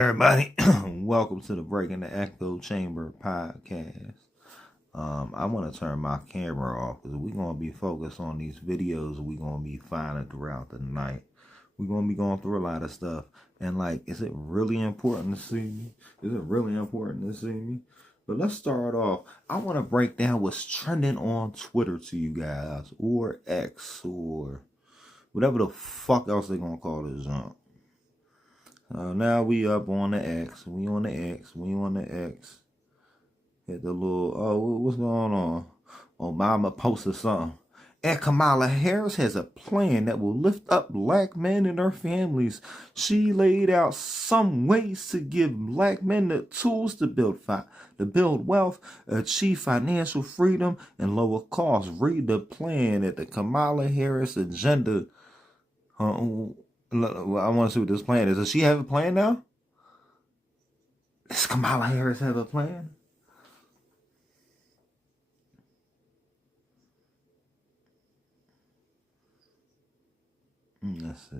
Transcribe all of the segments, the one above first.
Everybody, welcome to the Breaking the Echo Chamber podcast. I want to turn my camera off because we're going to be focused on these videos we're going to be finding throughout the night. We're going to be going through a lot of stuff. And is it really important to see me? Is it really important to see me? But let's start off. I want to break down what's trending on Twitter to you guys, or X, or whatever the fuck else they're going to call this junk. Now we up on the X. We on the X. Hit the little, what's going on? Obama posted something. And Kamala Harris has a plan that will lift up black men and their families. She laid out some ways to give black men the tools to build wealth, achieve financial freedom, and lower costs. Read the plan at the Kamala Harris agenda. I want to see what this plan is. Does she have a plan now? Does Kamala Harris have a plan? Let's see.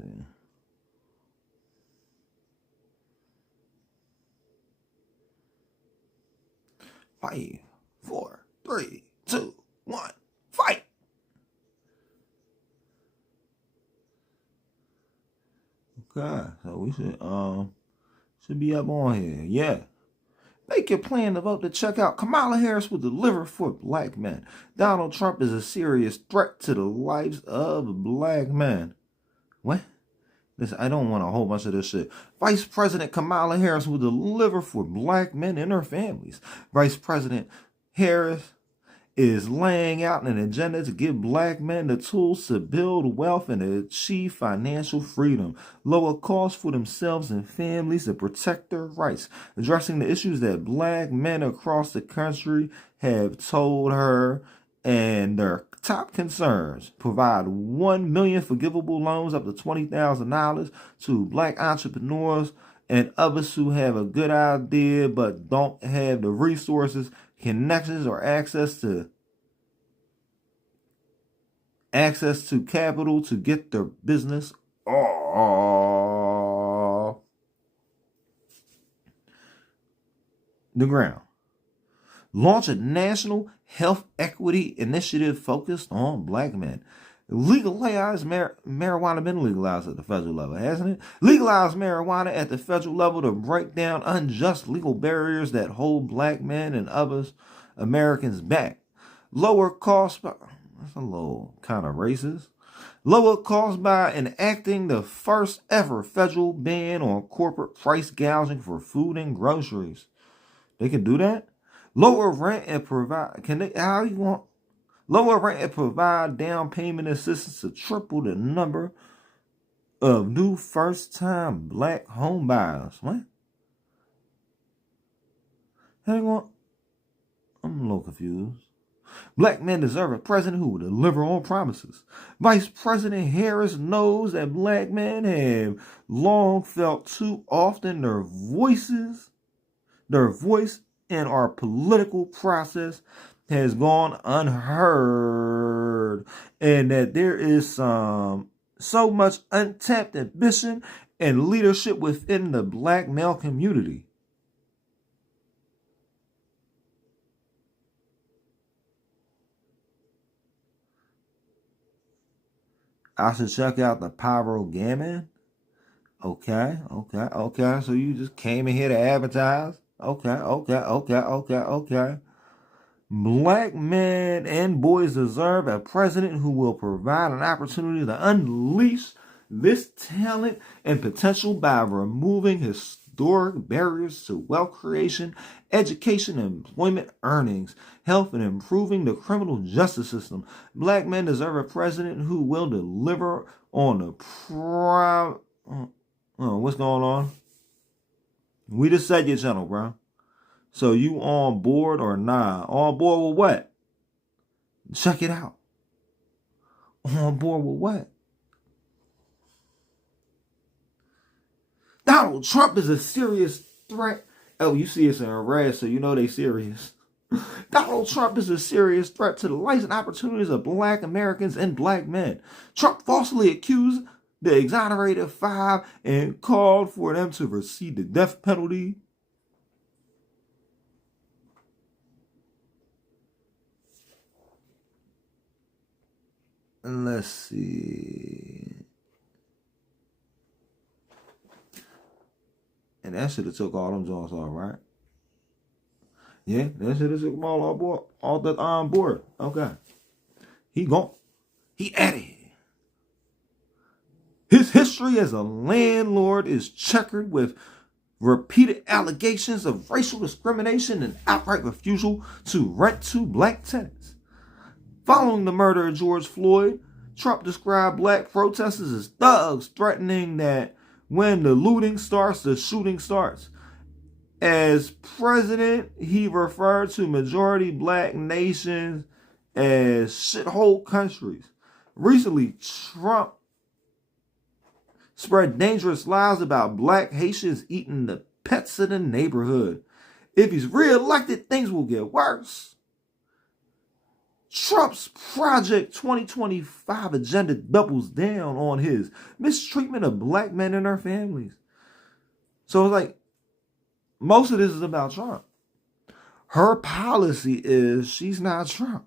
Five, 4, 3, 2, 1, fight! Okay, so we should be up on here. Yeah. Make your plan to vote to check out. Kamala Harris will deliver for black men. Donald Trump is a serious threat to the lives of black men. What? Listen, I don't want a whole bunch of this shit. Vice President Kamala Harris will deliver for black men and their families. Vice President Harris is laying out an agenda to give black men the tools to build wealth and achieve financial freedom, lower costs for themselves and families, and protect their rights, addressing the issues that black men across the country have told her and their top concerns. Provide 1 million forgivable loans up to $20,000 to black entrepreneurs and others who have a good idea but don't have the resources, connections, or access to capital to get their business off the ground. Launch a national health equity initiative focused on black men. Legalize marijuana. Been legalized at the federal level, hasn't it? Legalize marijuana at the federal level to break down unjust legal barriers that hold black men and others Americans back. Lower costs. That's a little kind of racist. Lower costs by enacting the first ever federal ban on corporate price gouging for food and groceries. They can do that. Lower rent and provide. Lower rent and provide down payment assistance to triple the number of new first-time black home buyers. What? Hang on. I'm a little confused. Black men deserve a president who will deliver on promises. Vice President Harris knows that black men have long felt too often their voice in our political process has gone unheard, and that there is so much untapped ambition and leadership within the black male community. I should check out the Pyro Gammon. Okay. So you just came in here to advertise? Okay. Black men and boys deserve a president who will provide an opportunity to unleash this talent and potential by removing historic barriers to wealth creation, education, employment, earnings, health, and improving the criminal justice system. Black men deserve a president who will deliver on the what's going on? We just said your channel, bro. So you on board or nah? On board with what? Check it out. On board with what? Donald Trump is a serious threat. Oh, you see it's in red, so you know they serious. Donald Trump is a serious threat to the lives and opportunities of black Americans and black men. Trump falsely accused the exonerated 5 and called for them to receive the death penalty. And let's see. And that should have took all them joints off, right? Yeah, that should have took them all on board. Okay. He added. His history as a landlord is checkered with repeated allegations of racial discrimination and outright refusal to rent to black tenants. Following the murder of George Floyd, Trump described black protesters as thugs, threatening that when the looting starts, the shooting starts. As president, he referred to majority black nations as shithole countries. Recently, Trump spread dangerous lies about black Haitians eating the pets of the neighborhood. If he's reelected, things will get worse. Trump's Project 2025 agenda doubles down on his mistreatment of black men and their families. So it's like, most of this is about Trump. Her policy is she's not Trump.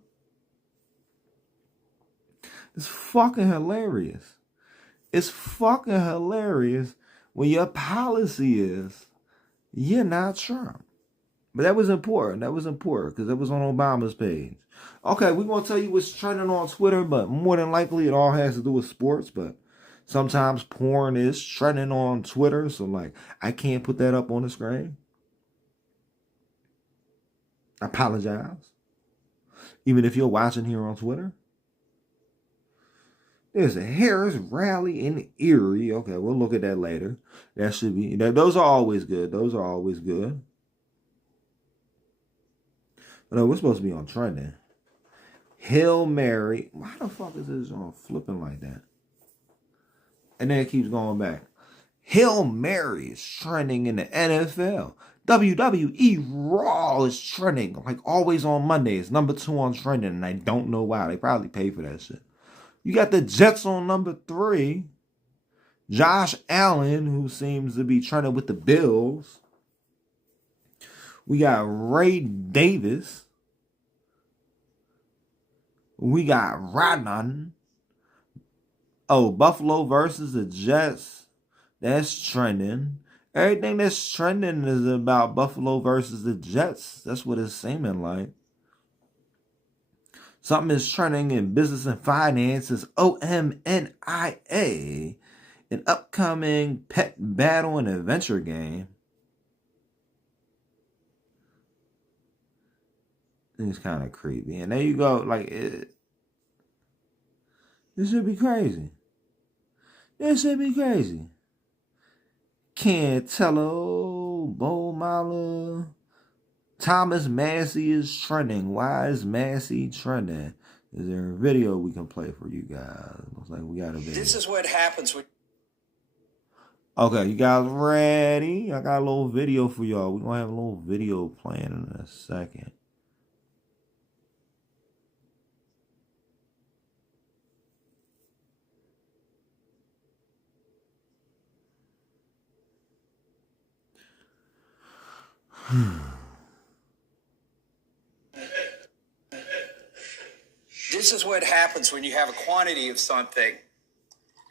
It's fucking hilarious. It's fucking hilarious when your policy is you're not Trump. But that was important. That was important because that was on Obama's page. Okay, we're going to tell you what's trending on Twitter, but more than likely it all has to do with sports. But sometimes porn is trending on Twitter, so like I can't put that up on the screen. I apologize. Even if you're watching here on Twitter. There's a Harris rally in Erie. Okay, we'll look at that later. That should be, those are always good. Those are always good. But no, we're supposed to be on trending. Hail Mary. Why the fuck is this on flipping like that? And then it keeps going back. Hail Mary is trending in the NFL. WWE Raw is trending. Like always on Mondays. Number 2 on trending. And I don't know why. They probably pay for that shit. You got the Jets on number 3. Josh Allen, who seems to be trending with the Bills. We got Ray Davis. We got Rodman. Oh, Buffalo versus the Jets. That's trending. Everything that's trending is about Buffalo versus the Jets. That's what it's seeming like. Something is trending in business and finance is OMNIA, an upcoming pet battle and adventure game. It's kind of creepy. And there you go. Like, this should be crazy. This should be crazy. Cantello, Bo Mala, Thomas Massey is trending. Why is Massey trending? Is there a video we can play for you guys? Looks like we got a video. This is what happens when... Okay, you guys ready? I got a little video for y'all. We're going to have a little video playing in a second. This is what happens when you have a quantity of something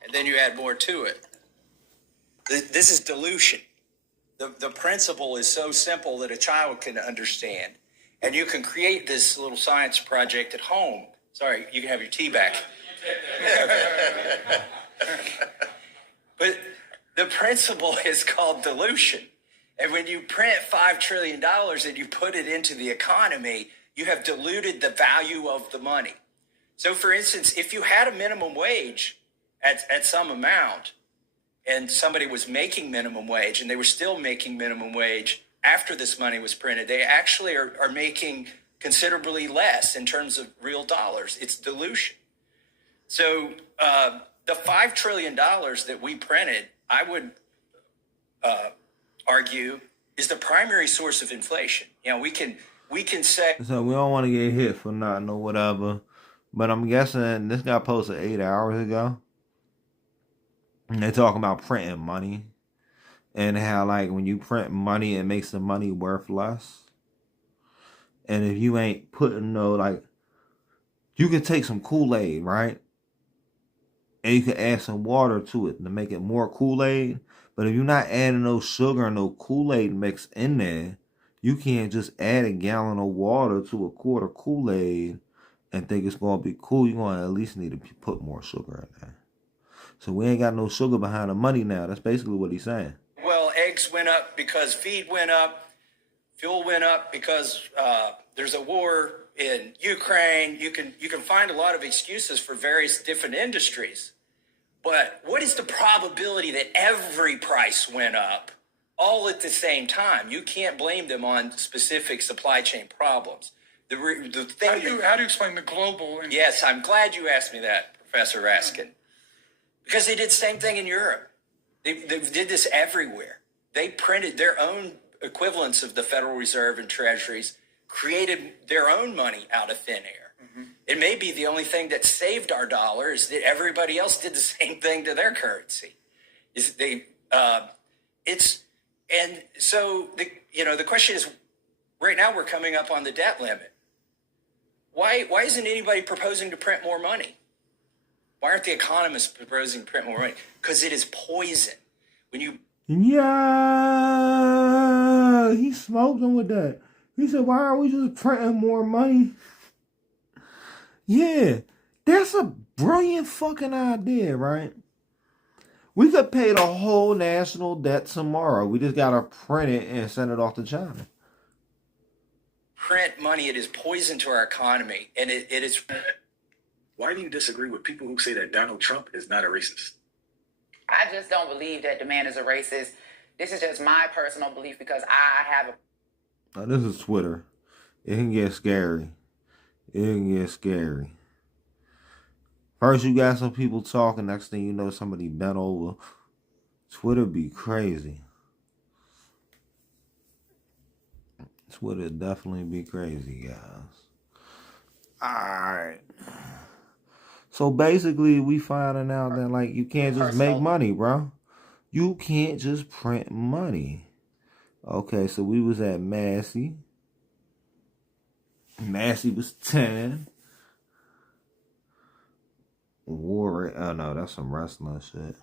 and then you add more to it. This is dilution. The principle is so simple that a child can understand. And you can create this little science project at home. Sorry, you can have your tea back. But the principle is called dilution. And when you print $5 trillion and you put it into the economy, you have diluted the value of the money. So, for instance, if you had a minimum wage at some amount and somebody was making minimum wage and they were still making minimum wage after this money was printed, they actually are making considerably less in terms of real dollars. It's dilution. So the $5 trillion that we printed, I would argue, is the primary source of inflation. You know, we can say... So we don't want to get hit for nothing or whatever. But I'm guessing this got posted 8 hours ago. And they talking about printing money and how like when you print money, it makes the money worth less. And if you ain't putting no like, you can take some Kool-Aid, right? And you can add some water to it to make it more Kool-Aid. But if you're not adding no sugar and no Kool-Aid mix in there, you can't just add a gallon of water to a quart of Kool-Aid and think it's going to be cool. You're going to at least need to put more sugar in there. So we ain't got no sugar behind the money now. That's basically what he's saying. Well, eggs went up because feed went up. Fuel went up because there's a war in Ukraine. You can find a lot of excuses for various different industries. But what is the probability that every price went up all at the same time? You can't blame them on specific supply chain problems. The thing how do you explain the global? Yes, I'm glad you asked me that, Professor Raskin. Because they did the same thing in Europe. They did this everywhere. They printed their own equivalents of the Federal Reserve and treasuries, created their own money out of thin air. Mm-hmm. It may be the only thing that saved our dollar is that everybody else did the same thing to their currency. The question is, right now we're coming up on the debt limit. Why isn't anybody proposing to print more money? Why aren't the economists proposing to print more money? Because it is poison. Yeah, he smoked him with that. He said, why are we just printing more money? Yeah, that's a brilliant fucking idea, right? We could pay the whole national debt tomorrow. We just gotta print it and send it off to China. Print money, it is poison to our economy. And it is... Why do you disagree with people who say that Donald Trump is not a racist? I just don't believe that the man is a racist. This is just my personal belief because I have a... Now, this is Twitter. It can get scary. It can get scary. First, you got some people talking. Next thing you know, somebody bent over. Twitter be crazy. Twitter definitely be crazy, guys. Alright. So basically, we finding out that like you can't just make money, bro. You can't just print money. Okay, so we was at Massey. Massey was 10. War. Oh no, that's some wrestling shit.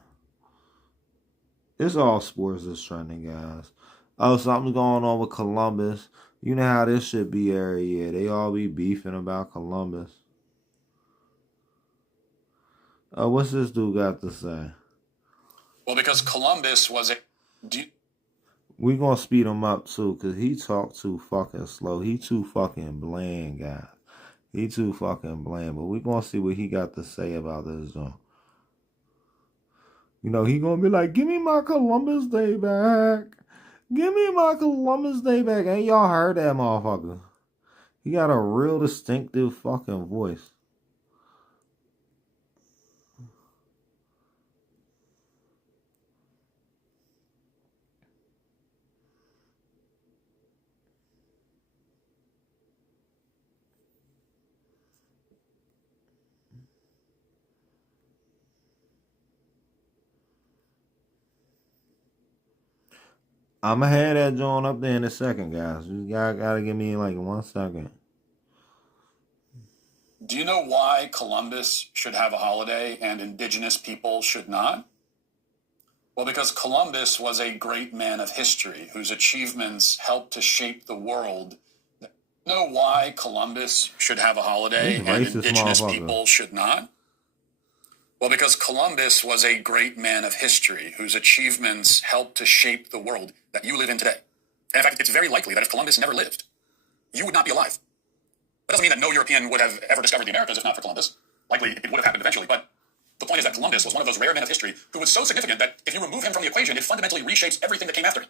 It's all sports that's trending, guys. Oh, something's going on with Columbus. You know how this shit be every year. They all be beefing about Columbus. What's this dude got to say? Well, because Columbus was a... We gonna speed him up too, cause he talk too fucking slow. He too fucking bland, guys. He too fucking bland. But we gonna see what he got to say about this joint. You know, he gonna be like, give me my Columbus Day back. Give me my Columbus Day back. Ain't y'all heard that motherfucker? He got a real distinctive fucking voice. I'ma have that joint up there in a second, guys. You gotta give me like 1 second. Do you know why Columbus should have a holiday and indigenous people should not? Well, because Columbus was a great man of history whose achievements helped to shape the world. Do you know why Columbus should have a holiday and indigenous people should not? Well, because Columbus was a great man of history whose achievements helped to shape the world that you live in today. And in fact, it's very likely that if Columbus never lived, you would not be alive. That doesn't mean that no European would have ever discovered the Americas if not for Columbus. Likely, it would have happened eventually, but the point is that Columbus was one of those rare men of history who was so significant that if you remove him from the equation, it fundamentally reshapes everything that came after him.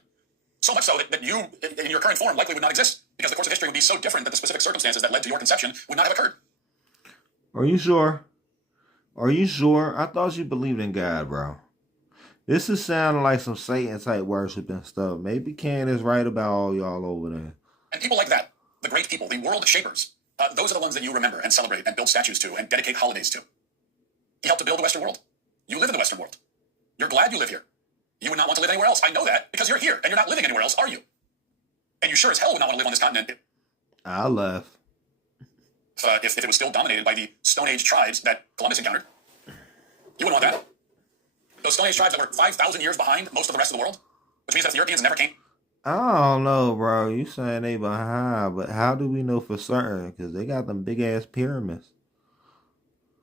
So much so that you, in your current form, likely would not exist, because the course of history would be so different that the specific circumstances that led to your conception would not have occurred. Are you sure? Are you sure? I thought you believed in God, bro. This is sounding like some Satan-type worship and stuff. Maybe Ken is right about all y'all over there. And people like that, the great people, the world shapers, those are the ones that you remember and celebrate and build statues to and dedicate holidays to. He helped to build the Western world. You live in the Western world. You're glad you live here. You would not want to live anywhere else. I know that because you're here and you're not living anywhere else, are you? And you sure as hell would not want to live on this continent I left. if it was still dominated by the Stone Age tribes that Columbus encountered. You wouldn't want that. Those Stone Age tribes that were 5,000 years behind most of the rest of the world, which means that the Europeans never came. I don't know, bro. You saying they behind, but how do we know for certain? Because they got them big ass pyramids.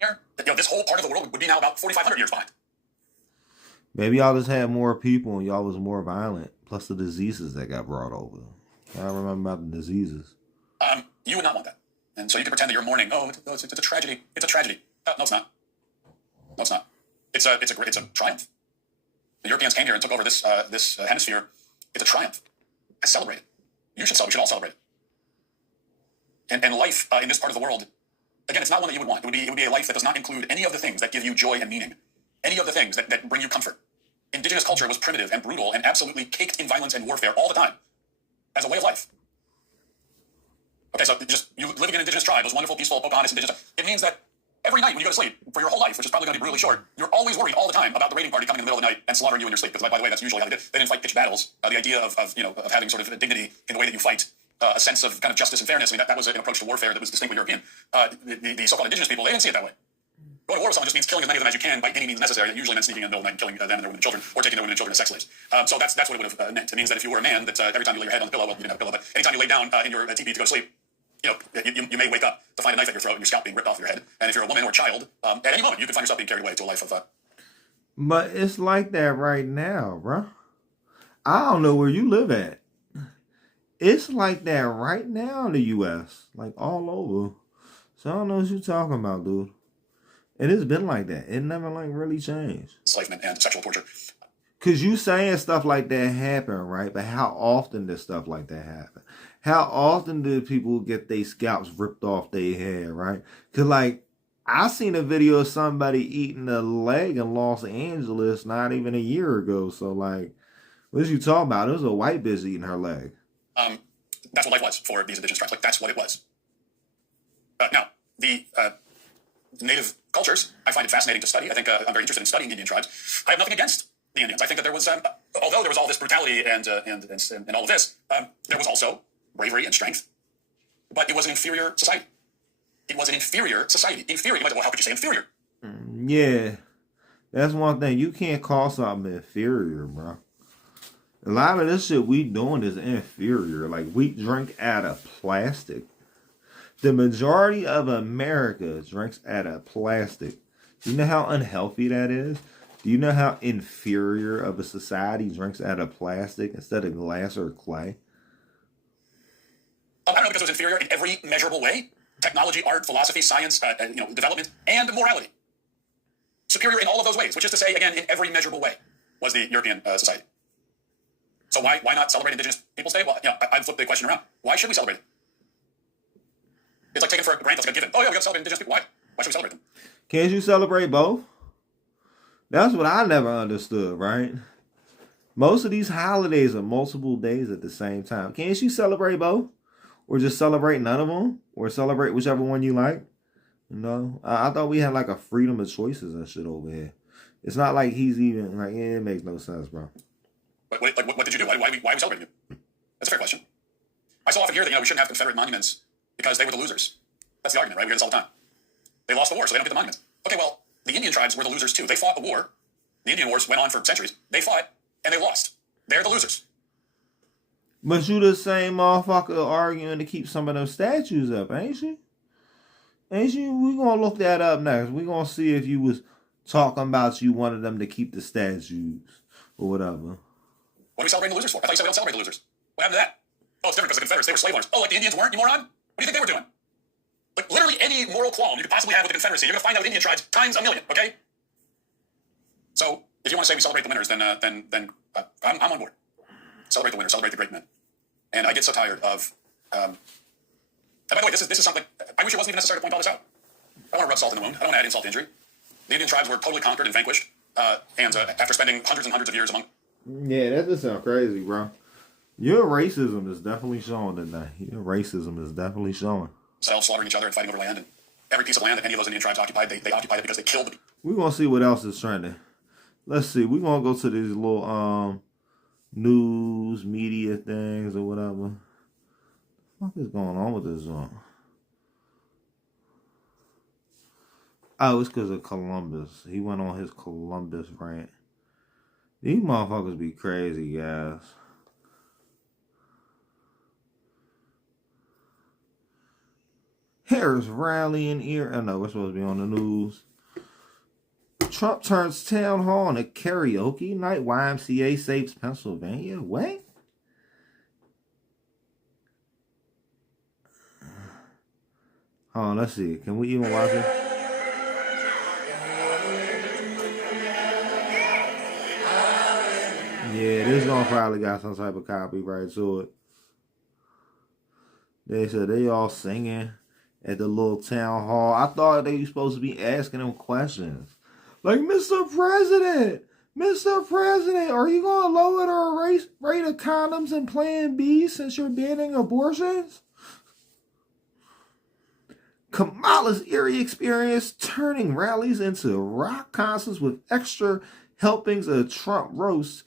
Here, this whole part of the world would be now about 4,500 years behind. Maybe y'all just had more people and y'all was more violent. Plus the diseases that got brought over. I remember about the diseases. You would not want that. And so you can pretend that you're mourning. Oh, it's a tragedy. It's a tragedy. No, it's not. No, it's not. It's a triumph. The Europeans came here and took over this hemisphere. It's a triumph. I celebrate it. You should celebrate. We should all celebrate it. And life in this part of the world, again, it's not one that you would want. It would be a life that does not include any of the things that give you joy and meaning. Any of the things that bring you comfort. Indigenous culture was primitive and brutal and absolutely caked in violence and warfare all the time as a way of life. Okay, so just you living in an indigenous tribe, those wonderful, peaceful, Pocahontas indigenous, it means that every night when you go to sleep, for your whole life, which is probably going to be brutally short, you're always worried all the time about the raiding party coming in the middle of the night and slaughtering you in your sleep. Because by the way, that's usually how they did. They didn't fight pitched battles. The idea of having sort of dignity in the way that you fight, a sense of kind of justice and fairness. I mean, that was an approach to warfare that was distinctly European. The so-called indigenous people, they didn't see it that way. Going to war with someone just means killing as many of them as you can by any means necessary. It usually meant sneaking in the middle of the night and killing them and their women and children, or taking their women and children as sex slaves. So that's what it would have meant. It means that if you were a man, that every time you lay your head on the pillow, well, you didn't have a pillow, but anytime you lay down in your teepee to go to sleep, you may wake up to find a knife at your throat and your scalp being ripped off your head. And if you're a woman or a child, at any moment you could find yourself being carried away to a life of. But it's like that right now, bro. I don't know where you live at. It's like that right now in the U.S. Like all over. So I don't know what you're talking about, dude. And it's been like that. It never like really changed. Enslavement and sexual torture. Cause you saying stuff like that happen, right? But how often does stuff like that happen? How often do people get their scalps ripped off their head, right? Cause like I seen a video of somebody eating a leg in Los Angeles not even a year ago. So like, what you talking about? It was a white bitch eating her leg. That's what life was for these indigenous tribes. Like that's what it was. Now the native cultures, I find it fascinating to study. I think I'm very interested in studying Indian tribes. I have nothing against the Indians. I think that there was, although there was all this brutality and all of this, there was also bravery and strength. But it was an inferior society. It was an inferior society. Inferior. You might say, well, how could you say inferior? Yeah, that's one thing. You can't call something inferior, bro. A lot of this shit we doing is inferior. Like we drink out of plastic. The majority of America drinks out of plastic. Do you know how unhealthy that is? Do you know how inferior of a society drinks out of plastic instead of glass or clay? I don't know, because it was inferior in every measurable way. Technology, art, philosophy, science, development, and morality. Superior in all of those ways, which is to say, again, in every measurable way, was the European society. So why not celebrate Indigenous Peoples' Day? Well, I'd flip the question around. Why should we celebrate it? It's like taken for granted, it's like a given. Oh yeah, we got to celebrate Indigenous people. Why? Why should we celebrate them? Can't you celebrate both? That's what I never understood, right? Most of these holidays are multiple days at the same time. Can't you celebrate both? Or just celebrate none of them? Or celebrate whichever one you like? I thought we had like a freedom of choices and shit over here. It's not like he's even, like, it makes no sense, bro. What did you do? Why are we celebrating you? That's a fair question. I so often hear that, we shouldn't have Confederate monuments because they were the losers. That's the argument, right? We hear this all the time. They lost the war, so they don't get the monuments. Okay, well, the Indian tribes were the losers too. They fought the war. The Indian wars went on for centuries. They fought, and they lost. They're the losers. But you the same motherfucker arguing to keep some of those statues up, ain't you? Ain't you? We gonna look that up next. We gonna see if you was talking about you wanted them to keep the statues or whatever. What are we celebrating the losers for? I thought you said we don't celebrate the losers. What happened to that? Oh, it's different because the Confederates, they were slave owners. Oh, like the Indians weren't, you moron? What do you think they were doing? Like literally any moral qualm you could possibly have with the Confederacy, you're gonna find out with Indian tribes times a million. Okay. So if you want to say we celebrate the winners, then I'm on board. Celebrate the winners, celebrate the great men. And I get so tired of. And by the way, this is something. I wish it wasn't even necessary to point all this out. I want to rub salt in the wound. I don't want to add insult to injury. The Indian tribes were totally conquered and vanquished, and after spending hundreds and hundreds of years among. Yeah, that just sounds crazy, bro. Your racism is definitely showing today. Your racism is definitely showing. Slaughtering each other and fighting over land, and every piece of land that any of those Indian tribes occupied, they occupied it because they killed. We're gonna see what else is trending. let's see. We're gonna go to these little news media things or whatever. What is going on with this one? Oh, it's because of Columbus. He went on his Columbus rant. These motherfuckers be crazy, guys. Harris rally in ear. I know we're supposed to be on the news. Trump turns town hall on a karaoke night. YMCA saves Pennsylvania. What? Hold on, let's see. Can we even watch it? Yeah, this gonna probably got some type of copyright to it. They said they all singing at the little town hall. I thought they were supposed to be asking them questions. Like, Mr. President, are you going to lower the rate of condoms and Plan B since you're banning abortions? Kamala's eerie experience turning rallies into rock concerts with extra helpings of Trump roast.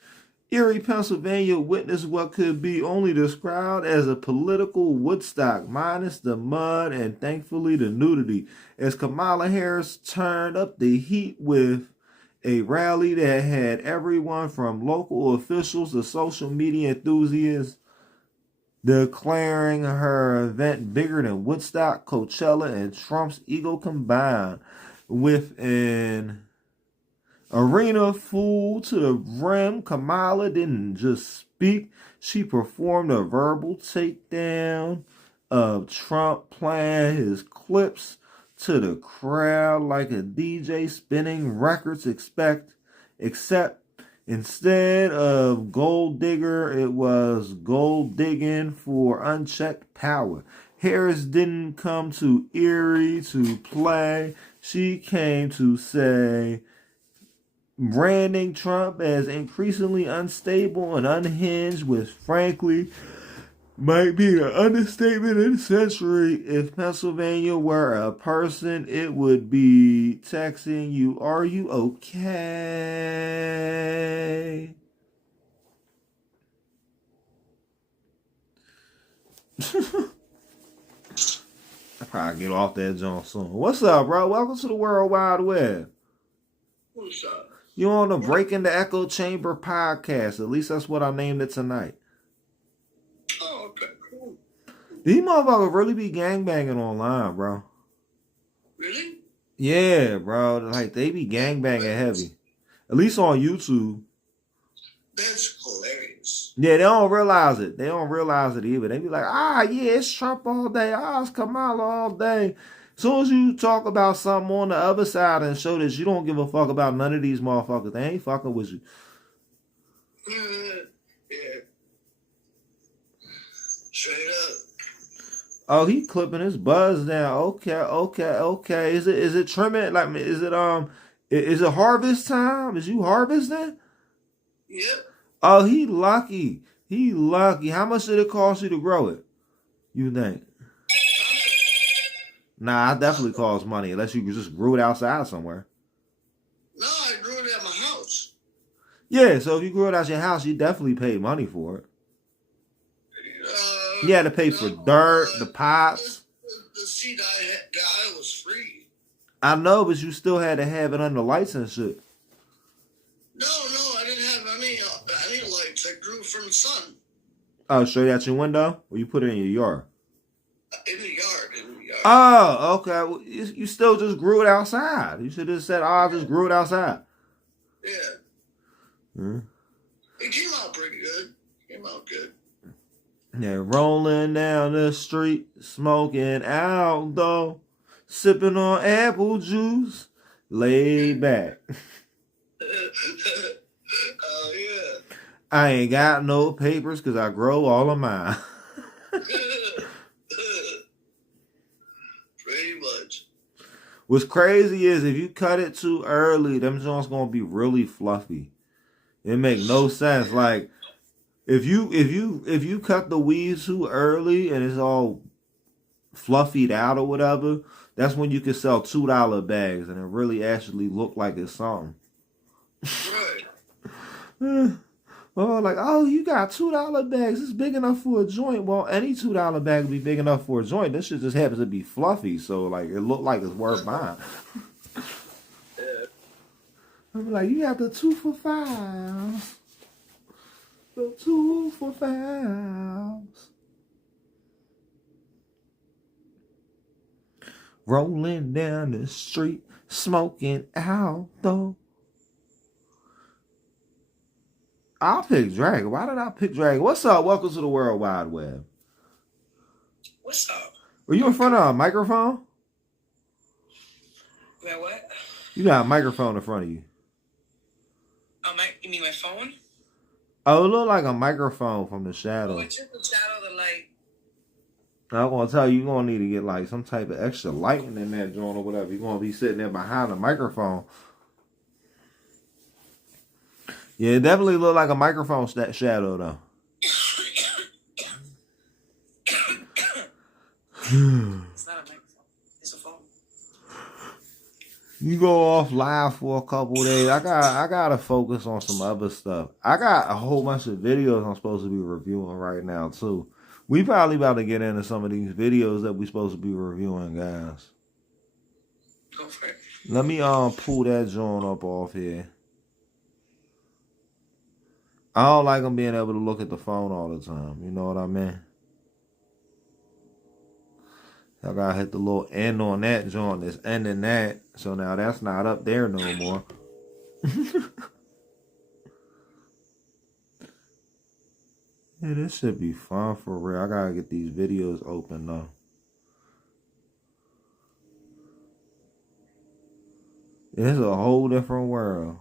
Erie, Pennsylvania witnessed what could be only described as a political Woodstock, minus the mud and thankfully the nudity, as Kamala Harris turned up the heat with a rally that had everyone from local officials to social media enthusiasts declaring her event bigger than Woodstock, Coachella, and Trump's ego combined, with an arena full to the rim. Kamala didn't just speak, she performed a verbal takedown of Trump, playing his clips to the crowd like a DJ spinning records, except instead of gold digger, it was gold digging for unchecked power. Harris didn't come to Erie to play. She came to say, branding Trump as increasingly unstable and unhinged, which frankly might be an understatement of the century. If Pennsylvania were a person, it would be texting you, "Are you okay?" I probably get off that joint soon. What's up, bro? Welcome to the World Wide Web. What's up? You on the Breaking the Echo Chamber podcast. At least that's what I named it tonight. Oh, okay, cool. These motherfuckers really be gangbanging online, bro. Really? Yeah, bro. Like, they be gangbanging heavy. At least on YouTube. That's hilarious. Yeah, they don't realize it. They don't realize it either. They be like, yeah, it's Trump all day. It's Kamala all day. As soon as you talk about something on the other side and show that you don't give a fuck about none of these motherfuckers, they ain't fucking with you. Yeah. Straight up. Oh, he clipping his buzz down. Okay. Is it trimming? Like, is it harvest time? Is you harvesting? Yep. Oh, he lucky. How much did it cost you to grow it? You think? Nah, it definitely costs money unless you just grew it outside somewhere. No, I grew it at my house. Yeah, so if you grew it out your house, you definitely paid money for it. You had to pay for dirt, the pots. The seed I got was free. I know, but you still had to have it under lights and shit. No, I didn't have any lights. I grew from the sun. Oh, straight out your window? Or you put it in your yard? In the yard. Oh, okay. Well, you still just grew it outside. You should have said, I just grew it outside. Yeah. Hmm. It came out pretty good. Yeah, rolling down the street, smoking out though, sipping on apple juice, laid back. Oh, yeah. I ain't got no papers because I grow all of mine. Pretty much. What's crazy is if you cut it too early, them joints gonna be really fluffy. It make no sense. Like if you cut the weed too early and it's all fluffied out or whatever, that's when you can sell $2 bags and it really actually look like it's something. Right. Oh, like, oh, you got $2 bags. It's big enough for a joint. Well, any $2 bag would be big enough for a joint. This shit just happens to be fluffy, so like it looked like it's worth buying. I'm like, you got the 2 for $5. The 2 for $5. Rolling down the street, smoking out though. I'll pick Dragon. Why did I pick Dragon? What's up? Welcome to the World Wide Web. What's up? Are you in front of a microphone? Man, what? You got a microphone in front of you. You mean my phone? Oh, it looked like a microphone from the shadow. Oh, it's just the shadow of the light. I'm gonna tell you, you're gonna need to get like some type of extra lighting in that joint or whatever. You're gonna be sitting there behind the microphone. Yeah, it definitely looked like a microphone shadow though. It's not a microphone. It's a phone. You go off live for a couple days. I gotta focus on some other stuff. I got a whole bunch of videos I'm supposed to be reviewing right now too. We probably about to get into some of these videos that we supposed to be reviewing, guys. Go for it. Let me pull that joint up off here. I don't like them being able to look at the phone all the time. You know what I mean? I gotta hit the little end on that joint that's ending that. So now that's not up there no more. Yeah, this should be fun for real. I gotta get these videos open though. It's a whole different world.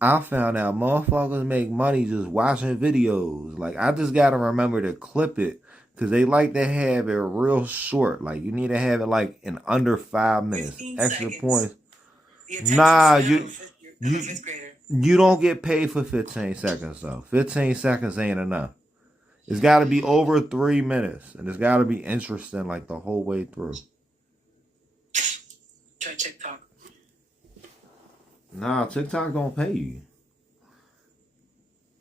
I found out motherfuckers make money just watching videos. Like, I just gotta remember to clip it. Because they like to have it real short. Like, you need to have it like in under 5 minutes. Extra seconds. points. The Nah, attention span of a fifth grader. you don't get paid for 15 seconds though. 15 seconds ain't enough. It's got to be over 3 minutes. And it's got to be interesting like the whole way through. Try TikTok. Nah, TikTok don't pay you.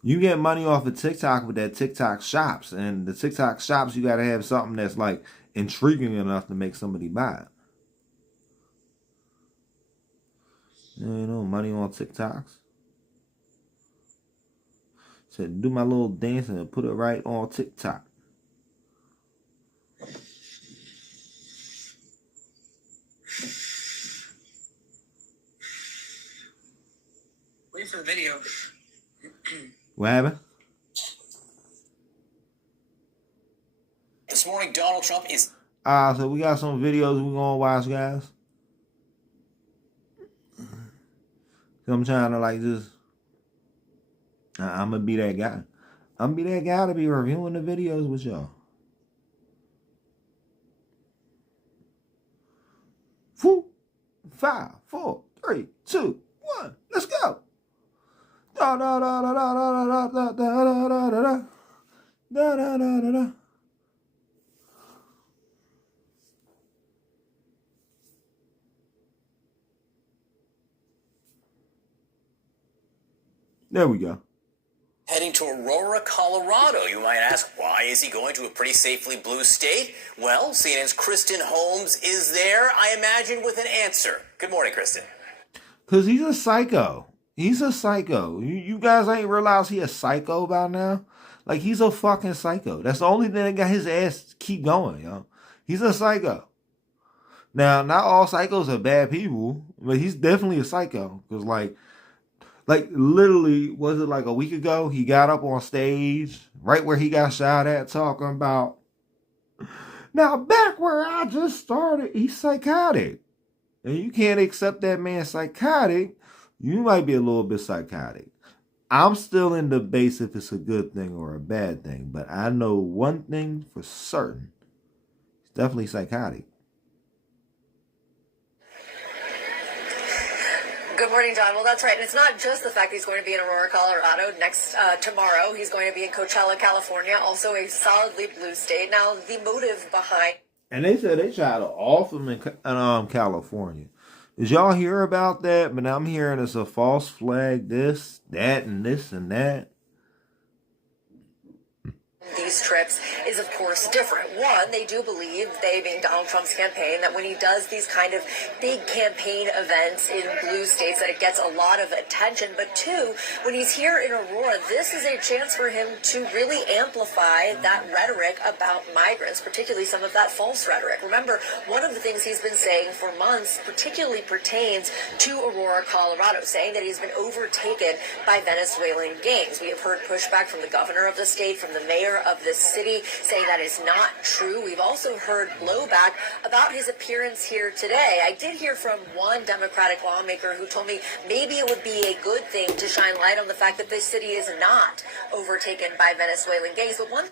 You get money off of TikTok with that TikTok shops. And the TikTok shops, you got to have something that's like intriguing enough to make somebody buy it. You know, money on TikToks. Said, do my little dance and put it right on TikTok. Wait for the video. What happened? This morning, Donald Trump is. So we got some videos we're going to watch, guys. I'm trying to like just. I'm going to be that guy. I'm going to be that guy to be reviewing the videos with y'all. 5, 4, 3, 2, 1. Let's go. Da da da da da da da da da da da da da da da da. There we go. Heading to Aurora, Colorado. You might ask, why is he going to a pretty safely blue state? Well, CNN's Kristen Holmes is there, I imagine, with an answer. Good morning, Kristen. Because he's a psycho. He's a psycho. You guys ain't realized he a psycho by now? Like, he's a fucking psycho. That's the only thing that got his ass keep going, yo. He's a psycho. Now, not all psychos are bad people, but he's definitely a psycho. Because, like literally, was it like a week ago? He got up on stage, right where he got shot at, talking about, now back where I just started, he's psychotic. And you can't accept that man psychotic. You might be a little bit psychotic. I'm still in debate if it's a good thing or a bad thing. But I know one thing for certain. He's definitely psychotic. Good morning, Don. Well, that's right. And it's not just the fact that he's going to be in Aurora, Colorado tomorrow. He's going to be in Coachella, California, also a solidly blue state. Now, the motive behind... And they said they tried to off him in California. Did y'all hear about that? But I'm hearing it's a false flag, this, that, and this and that. These trips is of course different. One, they do believe, they being Donald Trump's campaign, that when he does these kind of big campaign events in blue states that it gets a lot of attention. But two, when he's here in Aurora, this is a chance for him to really amplify that rhetoric about migrants, particularly some of that false rhetoric. Remember, one of the things he's been saying for months particularly pertains to Aurora, Colorado, saying that he's been overtaken by Venezuelan gangs. We have heard pushback from the governor of the state, from the mayor of this city, saying that is not true. We've also heard blowback about his appearance here today. I did hear from one Democratic lawmaker who told me maybe it would be a good thing to shine light on the fact that this city is not overtaken by Venezuelan gangs. But one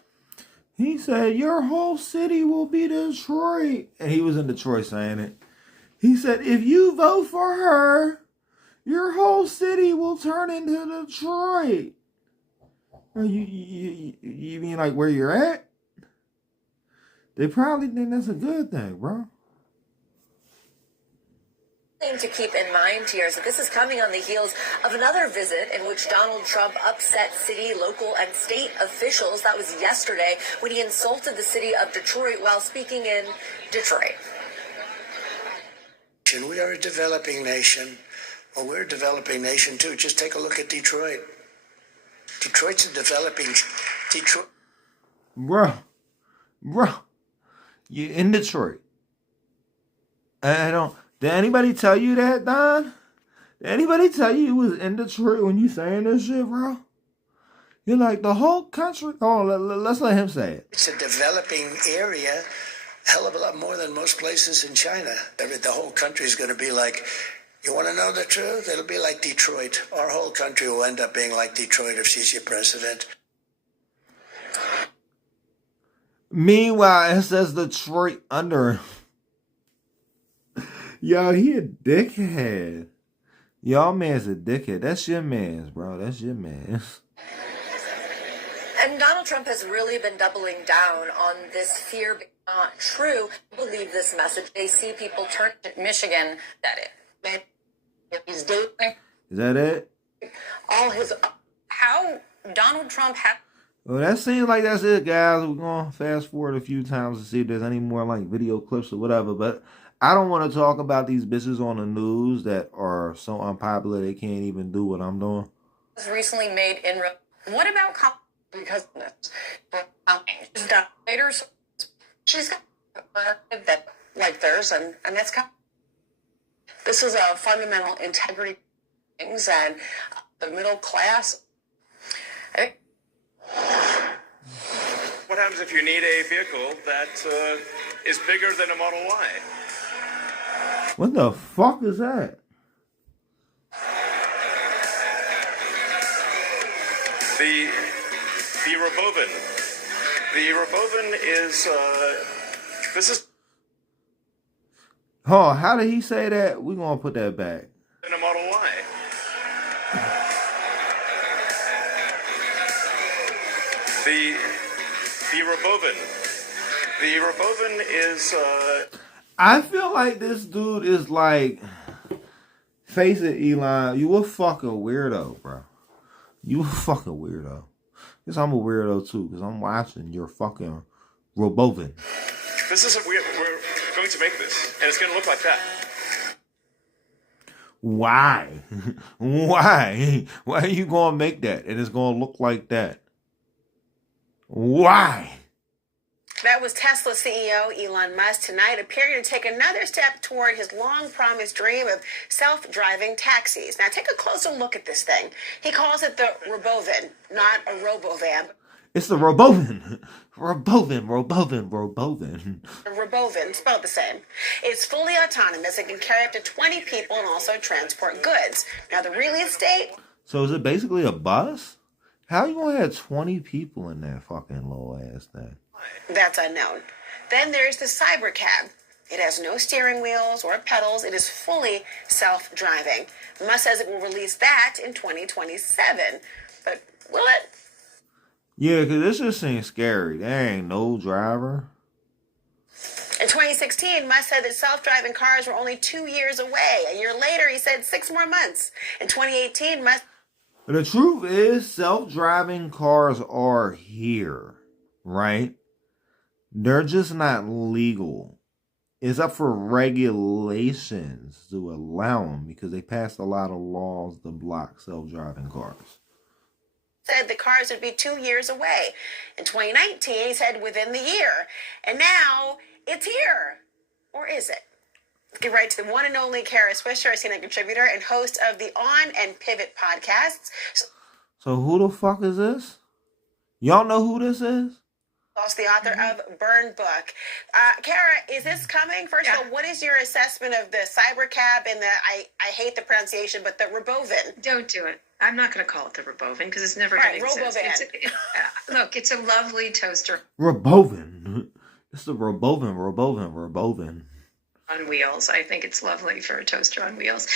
He said, your whole city will be Detroit. And he was in Detroit saying it. He said, if you vote for her, your whole city will turn into Detroit. You mean like where you're at? They probably think that's a good thing, bro. thing to keep in mind here is that this is coming on the heels of another visit in which Donald Trump upset city, local, and state officials. That was yesterday when he insulted the city of Detroit while speaking in Detroit. We are a developing nation. Well, we're a developing nation too. Just take a look at Detroit. Detroit's a developing Detroit. Bro, you in Detroit. I don't. Did anybody tell you that, Don? Did anybody tell you you was in Detroit when you saying this shit, bro? You're like the whole country. Oh, let's let him say it. It's a developing area, hell of a lot more than most places in China. The whole country is going to be like. You want to know the truth? It'll be like Detroit. Our whole country will end up being like Detroit if she's your president. Meanwhile, it says Detroit under him. Yo, he a dickhead. Y'all man's a dickhead. That's your man's, bro. That's your man's. And Donald Trump has really been doubling down on this fear being not true. Believe this message. They see people turn to Michigan. That it. He's doing. Is that it? All his. How Donald Trump had. Well, that seems like that's it, guys. We're going to fast forward a few times to see if there's any more like video clips or whatever. But I don't want to talk about these bitches on the news that are so unpopular they can't even do what I'm doing. Was recently made inroads. What about because later she's got that like theirs and that's this is a fundamental integrity things and the middle class. What happens if you need a vehicle that is bigger than a Model Y? What the fuck is that? The Robovin. The Robovin is this is Oh, how did he say that? We're gonna put that back. in a Model Y. The Robovin. The Robovin is I feel like this dude is like, face it, Elon, you a fucking weirdo, bro. You a fucking weirdo. Because I'm a weirdo too, because I'm watching your fucking Robovin. this is we're going to make this, and it's going to look like that. Why? Why? Why are you going to make that? And it's going to look like that. Why? That was Tesla CEO Elon Musk tonight appearing to take another step toward his long-promised dream of self-driving taxis. Now, take a closer look at this thing. He calls it the Robovin, not a robovan. It's the Robovin. Robovin. Robovin, spelled the same. It's fully autonomous and can carry up to 20 people and also transport goods. Now, the real estate... So is it basically a bus? How are you going to have 20 people in that fucking low ass thing? That's unknown. Then there's the Cybercab. It has no steering wheels or pedals. It is fully self-driving. Musk says it will release that in 2027. But will it? Yeah, because this just seems scary. There ain't no driver. In 2016, Musk said that self-driving cars were only 2 years away. A year later, he said 6 more months. In 2018, Musk... The truth is, self-driving cars are here, right? They're just not legal. It's up for regulations to allow them because they passed a lot of laws to block self-driving cars. Said the cars would be 2 years away. In 2019, he said within the year. And now it's here. Or is it? Let's get right to the one and only Kara Swisher, a CNN contributor and host of the On and Pivot podcasts. So who the fuck is this? Y'all know who this is? Also the author of Burn Book. Kara, is this coming? First of all, what is your assessment of the cybercab and the, I hate the pronunciation, but the Robovin? Don't do it. I'm not going to call it the Robovin because it's never going to exist. Look, it's a lovely toaster. Robovin. It's the Robovin. On wheels. I think it's lovely for a toaster on wheels.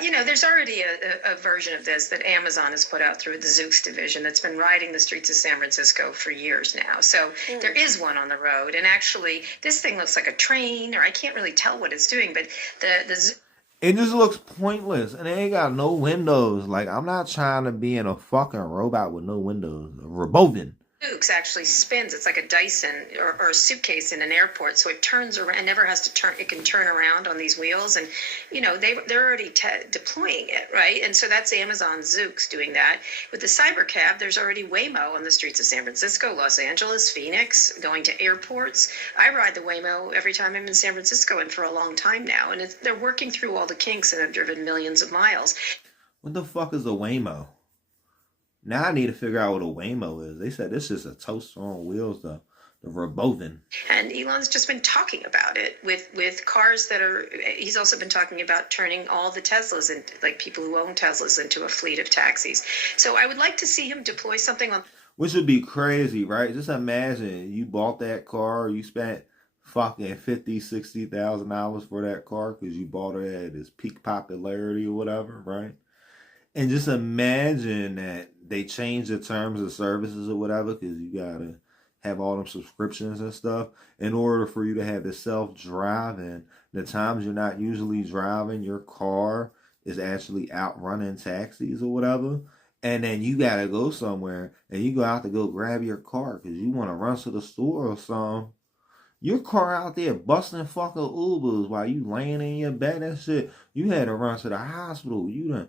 There's already a version of this that Amazon has put out through the Zoox division that's been riding the streets of San Francisco for years now. So there is one on the road. And actually, this thing looks like a train, or I can't really tell what it's doing, but it just looks pointless, and it ain't got no windows. Like, I'm not trying to be in a fucking robot with no windows. A Robovin. Zoox actually spins. It's like a Dyson or a suitcase in an airport, so it turns around. It never has to turn. It can turn around on these wheels, and they're already deploying it, right? And so that's Amazon Zoox doing that. With the Cybercab, there's already Waymo on the streets of San Francisco, Los Angeles, Phoenix, going to airports. I ride the Waymo every time I'm in San Francisco, and for a long time now. And they're working through all the kinks and have driven millions of miles. What the fuck is a Waymo? Now I need to figure out what a Waymo is. They said this is a toaster on wheels, the Robovin. And Elon's just been talking about it with cars that are... He's also been talking about turning all the Teslas, and like people who own Teslas, into a fleet of taxis. So I would like to see him deploy something on... Which would be crazy, right? Just imagine you bought that car, you spent fucking $50,000, $60,000 for that car because you bought it at its peak popularity or whatever, right? And just imagine that they change the terms of services or whatever because you got to have all them subscriptions and stuff in order for you to have the self-driving. The times you're not usually driving, your car is actually out running taxis or whatever. And then you got to go somewhere and you go out to go grab your car because you want to run to the store or something. Your car out there busting fucking Ubers while you laying in your bed and shit. You had to run to the hospital. You done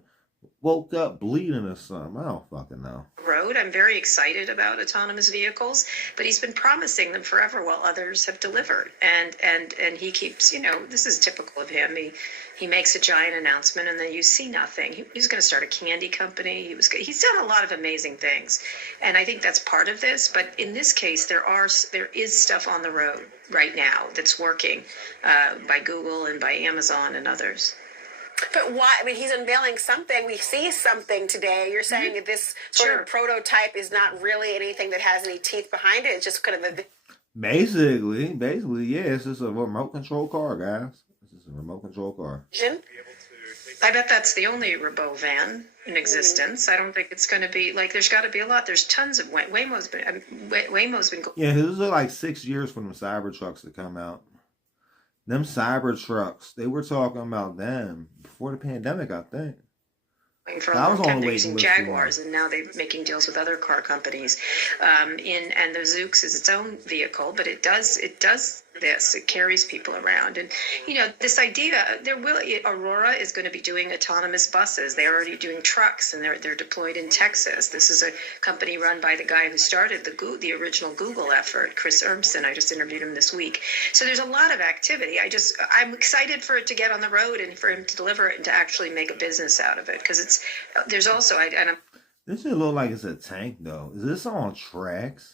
woke up bleeding or something. I don't fucking know. Road. I'm very excited about autonomous vehicles, but he's been promising them forever while others have delivered. And he keeps, this is typical of him. He makes a giant announcement and then you see nothing. He was going to start a candy company. He's done a lot of amazing things. And I think that's part of this. But in this case, there is stuff on the road right now that's working by Google and by Amazon and others. But why? I mean, he's unveiling something. We see something today. You're saying that this sort of prototype is not really anything that has any teeth behind it. It's just kind of a... Basically, yeah. It's just a remote control car, guys. This is a remote control car. I bet that's the only Robovan in existence. I don't think it's going to be there's got to be a lot. There's tons of Waymo's been. Yeah, this is like 6 years for them Cybertrucks to come out. Them Cybertrucks, they were talking about them before the pandemic, I think. For a long time, they're using Jaguars, and now they're making deals with other car companies. And the Zoox is its own vehicle, but it does this. It carries people around, and this idea. Aurora is going to be doing autonomous buses. They're already doing trucks, and they're deployed in Texas. This is a company run by the guy who started the original Google effort, Chris Urmson. I just interviewed him this week. So there's a lot of activity. I'm excited for it to get on the road and for him to deliver it and to actually make a business out of it because there's also this should look like it's a tank though. Is this on tracks?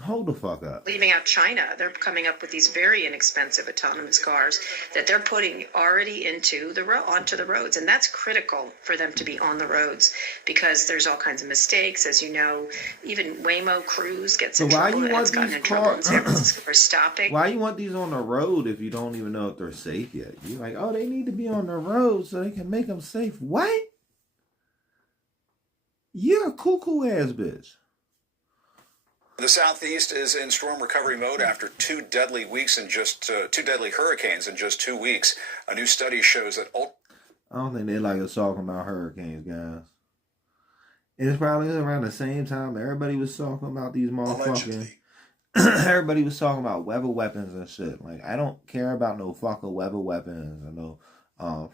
Hold the fuck up. Leaving out China, they're coming up with these very inexpensive autonomous cars that they're putting already onto the roads, and that's critical for them to be on the roads because there's all kinds of mistakes, as you know. Even Waymo Cruise gets in trouble. It's gotten in trouble in San Francisco for stopping. Why you want these on the road if you don't even know if they're safe yet? You're like, oh, they need to be on the road so they can make them safe. What? You're a cuckoo ass bitch. The Southeast is in storm recovery mode after 2 deadly weeks and just 2 deadly hurricanes in just 2 weeks. A new study shows that. I don't think they like us talking about hurricanes, guys. It's probably around the same time everybody was talking about these motherfucking. Everybody was talking about weather weapons and shit. Like, I don't care about no fucking weather weapons or no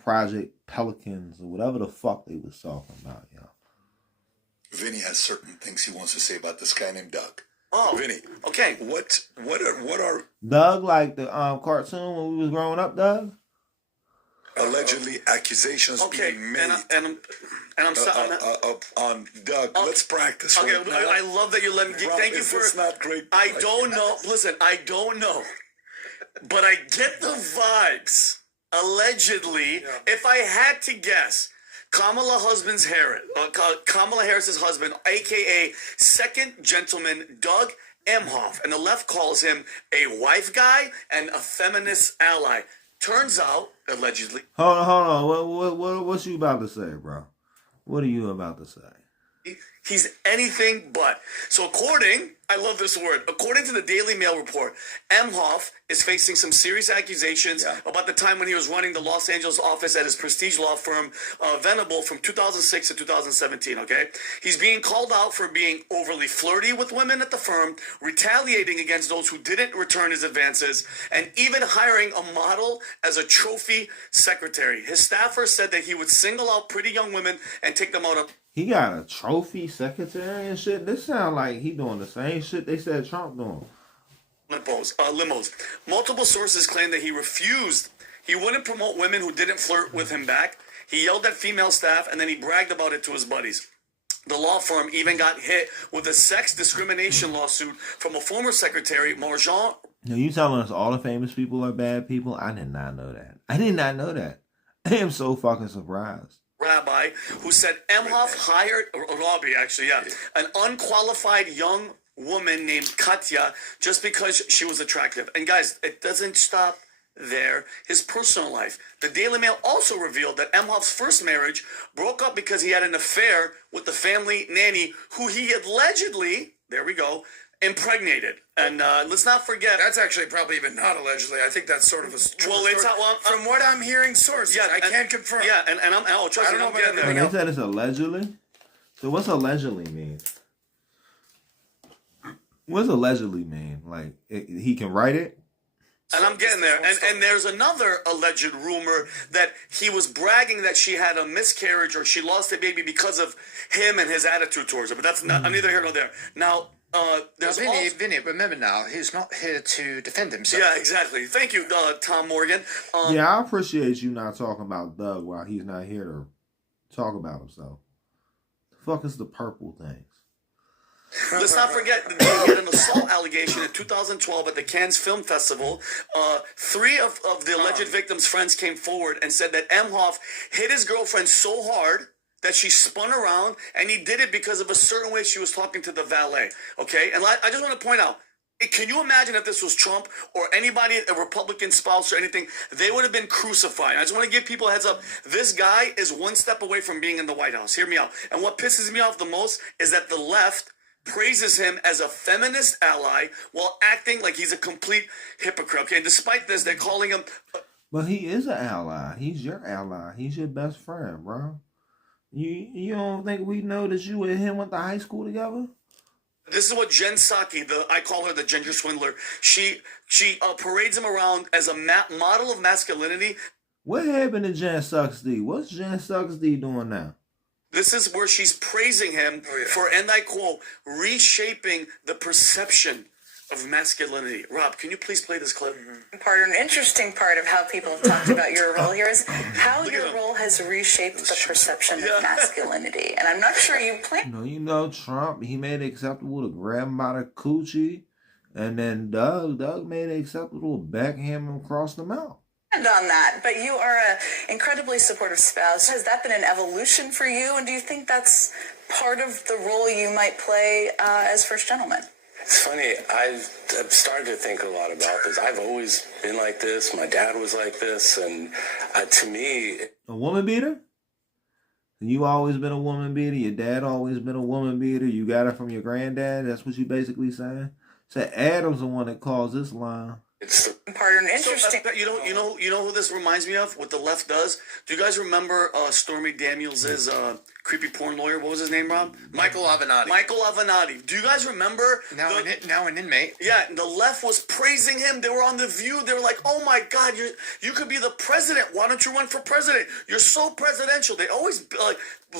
Project Pelicans or whatever the fuck they was talking about, yo. Vinny has certain things he wants to say about this guy named Doug. Oh, Vinny. Okay. What are Doug, like the cartoon when we was growing up, Doug? Allegedly accusations being made and I'm sorry on Doug. Let's practice. Okay, right now. I love that you let me. Thank you for. It's not great. I don't know. Listen, I don't know, but I get the vibes. Allegedly, if I had to guess, Kamala Harris's husband, aka second gentleman Doug Emhoff, and the left calls him a wife guy and a feminist ally. Turns out, allegedly. Hold on. What you about to say, bro? What are you about to say? He's anything but. So I love this word, according to the Daily Mail report, Emhoff is facing some serious accusations about the time when he was running the Los Angeles office at his prestige law firm, Venable, from 2006 to 2017, okay? He's being called out for being overly flirty with women at the firm, retaliating against those who didn't return his advances, and even hiring a model as a trophy secretary. His staffers said that he would single out pretty young women and take them out on... He got a trophy secretary and shit. This sound like he doing the same shit they said Trump doing. Limos. Multiple sources claim that he refused. He wouldn't promote women who didn't flirt with him back. He yelled at female staff, and then he bragged about it to his buddies. The law firm even got hit with a sex discrimination lawsuit from a former secretary, Marjan. Now, you telling us all the famous people are bad people? I did not know that. I am so fucking surprised. Rabbi who said Emhoff hired Robbie, an unqualified young woman named Katya just because she was attractive. And guys, it doesn't stop there. His personal life. The Daily Mail also revealed that Emhoff's first marriage broke up because he had an affair with the family nanny who he allegedly, there we go, impregnated. And let's not forget, That's actually probably even not allegedly. I think that's sort of a true well, it's story. from what I'm hearing sources. I can't confirm. Yeah, and I'm trust me, I'm getting there. When they said it's allegedly, so what's allegedly mean? What's allegedly mean? Like he can write it? And I'm getting there. And there's another alleged rumor that he was bragging that she had a miscarriage or she lost a baby because of him and his attitude towards her. But that's not neither here nor there. Now, Vinny, remember now, he's not here to defend himself. Yeah, exactly. Thank you, Tom Morgan. Yeah, I appreciate you not talking about Doug while he's not here to talk about himself. The fuck is the purple things? Let's not forget that he had an assault allegation in 2012 at the Cannes Film Festival. 3 of the alleged victims' friends came forward and said that Emhoff hit his girlfriend so hard that she spun around, and he did it because of a certain way she was talking to the valet, okay? And I just want to point out, can you imagine if this was Trump or anybody, a Republican spouse or anything, they would have been crucified. I just want to give people a heads up. This guy is one step away from being in the White House. Hear me out. And what pisses me off the most is that the left praises him as a feminist ally while acting like he's a complete hypocrite, okay? And despite this, they're calling him... But he is an ally. He's your ally. He's your best friend, bro. You don't think we know that you and him went to high school together? This is what Jen Psaki, I call her the ginger swindler. She parades him around as a model of masculinity. What happened to Jen Psaki? What's Jen Psaki doing now? This is where she's praising him for, and I quote, reshaping the perception of masculinity. Rob, can you please play this clip? An interesting part of how people have talked about your role here is how your role has reshaped the perception of masculinity. And I'm not sure you plan. You know, Trump, he made it acceptable to grab him by the coochie. And then Doug made it acceptable to backhand him across the mouth. On that, but you are an incredibly supportive spouse. Has that been an evolution for you? And do you think that's part of the role you might play as first gentleman? It's funny, I've started to think a lot about this. I've always been like this. My dad was like this. And to me... A woman beater? You always been a woman beater. Your dad always been a woman beater. You got it from your granddad. That's what you basically saying. So Adam's the one that caused this line. It's part of an interesting. So, you know who this reminds me of? What the left does? Do you guys remember Stormy Daniels' creepy porn lawyer? What was his name, Rob? Michael Avenatti. Michael Avenatti. Do you guys remember? Now an inmate. Yeah, the left was praising him. They were on The View. They were like, "Oh my God, you could be the president. Why don't you run for president? You're so presidential." They always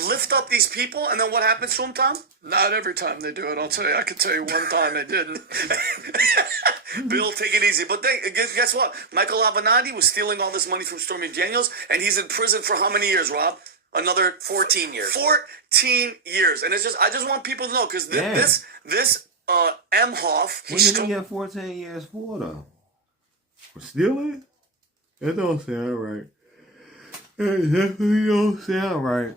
lift up these people, and then what happens to them, Tom? Not every time they do it. I'll tell you. I can tell you one time they didn't. Bill, take it easy. But guess what? Michael Avenatti was stealing all this money from Stormy Daniels, and he's in prison for how many years, Rob? Another 14 years. 14 years. And I just want people to know, because this Emhoff. What did he get 14 years for, though? For stealing? That don't sound right. That definitely don't sound right.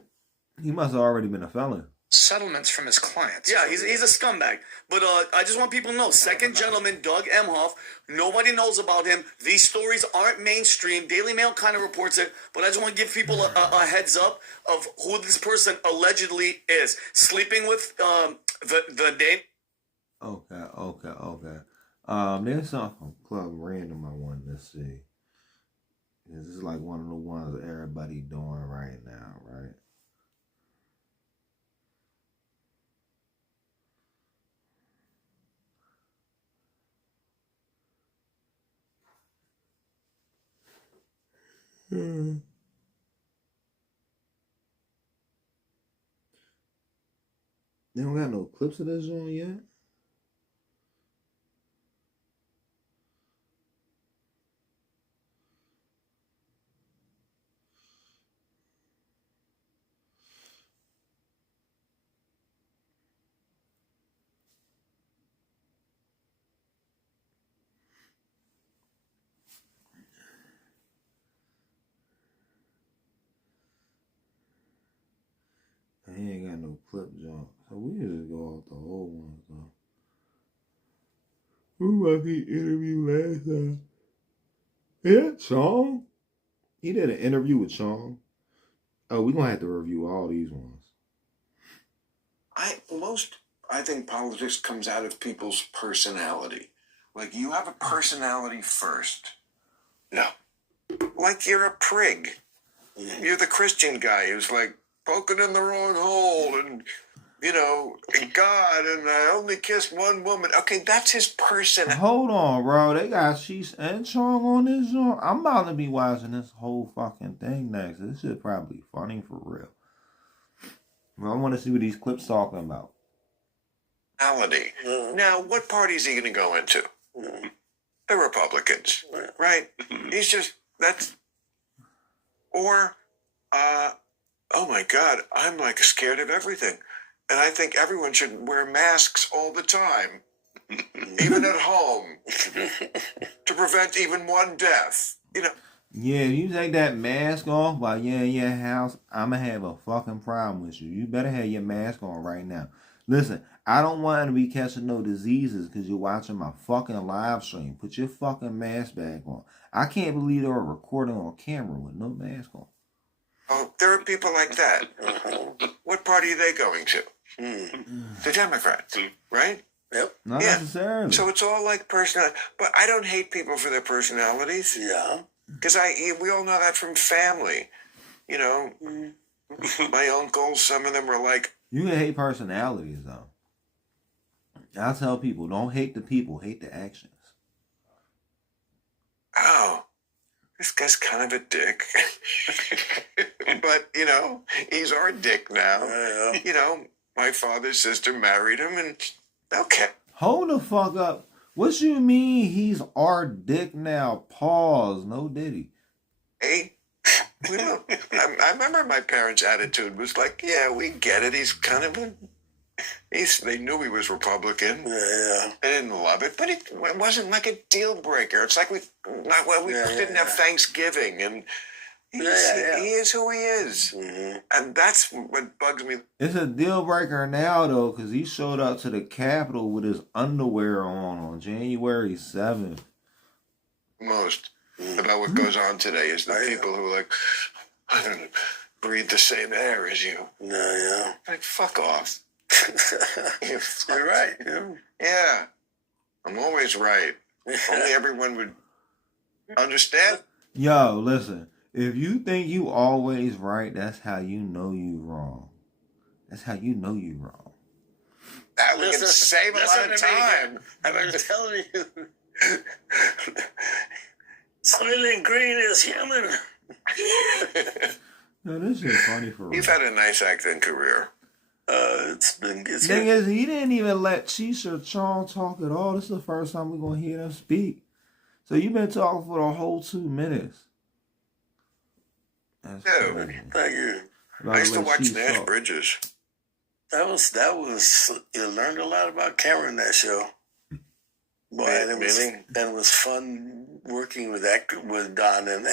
He must have already been a felon. Settlements from his clients. Yeah, he's a scumbag. But I just want people to know, second gentleman, Doug Emhoff, nobody knows about him. These stories aren't mainstream. Daily Mail kind of reports it, but I just want to give people a heads up of who this person allegedly is. Sleeping with the name. Okay. There's something from Club Random I wanted to see. This is like one of the ones that everybody doing right now, right? They don't got no clips of this on yet? He ain't got no clip jump. So we just go off the old ones though. Who was he interviewed last time? Yeah, Chong. He did an interview with Chong. Oh, we're gonna have to review all these ones. I think politics comes out of people's personality. Like, you have a personality first. No. Like, you're a prig. You're the Christian guy who's like poking in the wrong hole and, God, and I only kissed one woman. Okay, that's his personality. Hold on, bro. They got Sheesh and Chong on this joint. I'm about to be watching this whole fucking thing next. This shit probably funny for real. Well, I want to see what these clips talking about. Now, what party is he going to go into? The Republicans, right? He's just, or, oh my God, I'm like scared of everything. And I think everyone should wear masks all the time, even at home, to prevent even one death, Yeah, if you take that mask off while you're in your house, I'm going to have a fucking problem with you. You better have your mask on right now. Listen, I don't want to be catching no diseases because you're watching my fucking live stream. Put your fucking mask back on. I can't believe they were recording on camera with no mask on. Oh, there are people like that. What party are they going to? The Democrats, right? Yep. Not necessarily. So it's all like personality. But I don't hate people for their personalities. Yeah. Because we all know that from family. My uncles, some of them were like... You can hate personalities, though. I tell people, don't hate the people, hate the actions. Oh, this guy's kind of a dick. But, he's our dick now. My father's sister married him, and okay. Hold the fuck up. What you mean he's our dick now? Pause. No diddy. Hey, I remember my parents' attitude was like, yeah, we get it. He's kind of they knew he was Republican. Yeah. They didn't love it, but it wasn't like a deal breaker. It's like we didn't have Thanksgiving, and he is who he is. Mm-hmm. And that's what bugs me. It's a deal breaker now, though, because he showed up to the Capitol with his underwear on January 7th. Most about what goes on today is the people who are like, breathe the same air as you. Yeah. Like, fuck off. You're right. Yeah. Yeah. I'm always right. Only everyone would understand. Yo, listen. If you think you always right, that's how you know you wrong. That's how you know you wrong. That would save a lot of time. I'm telling you. Soylent Green is human. No, this is funny for real. You've had a nice acting career. Thing is, he didn't even let Cheech or Chong talk at all. This is the first time we're going to hear them speak. So you've been talking for the whole 2 minutes. That's crazy. Thank you. I used to watch Nash Bridges. That was you learned a lot about camera in that show. Boy, and it was fun working with Don and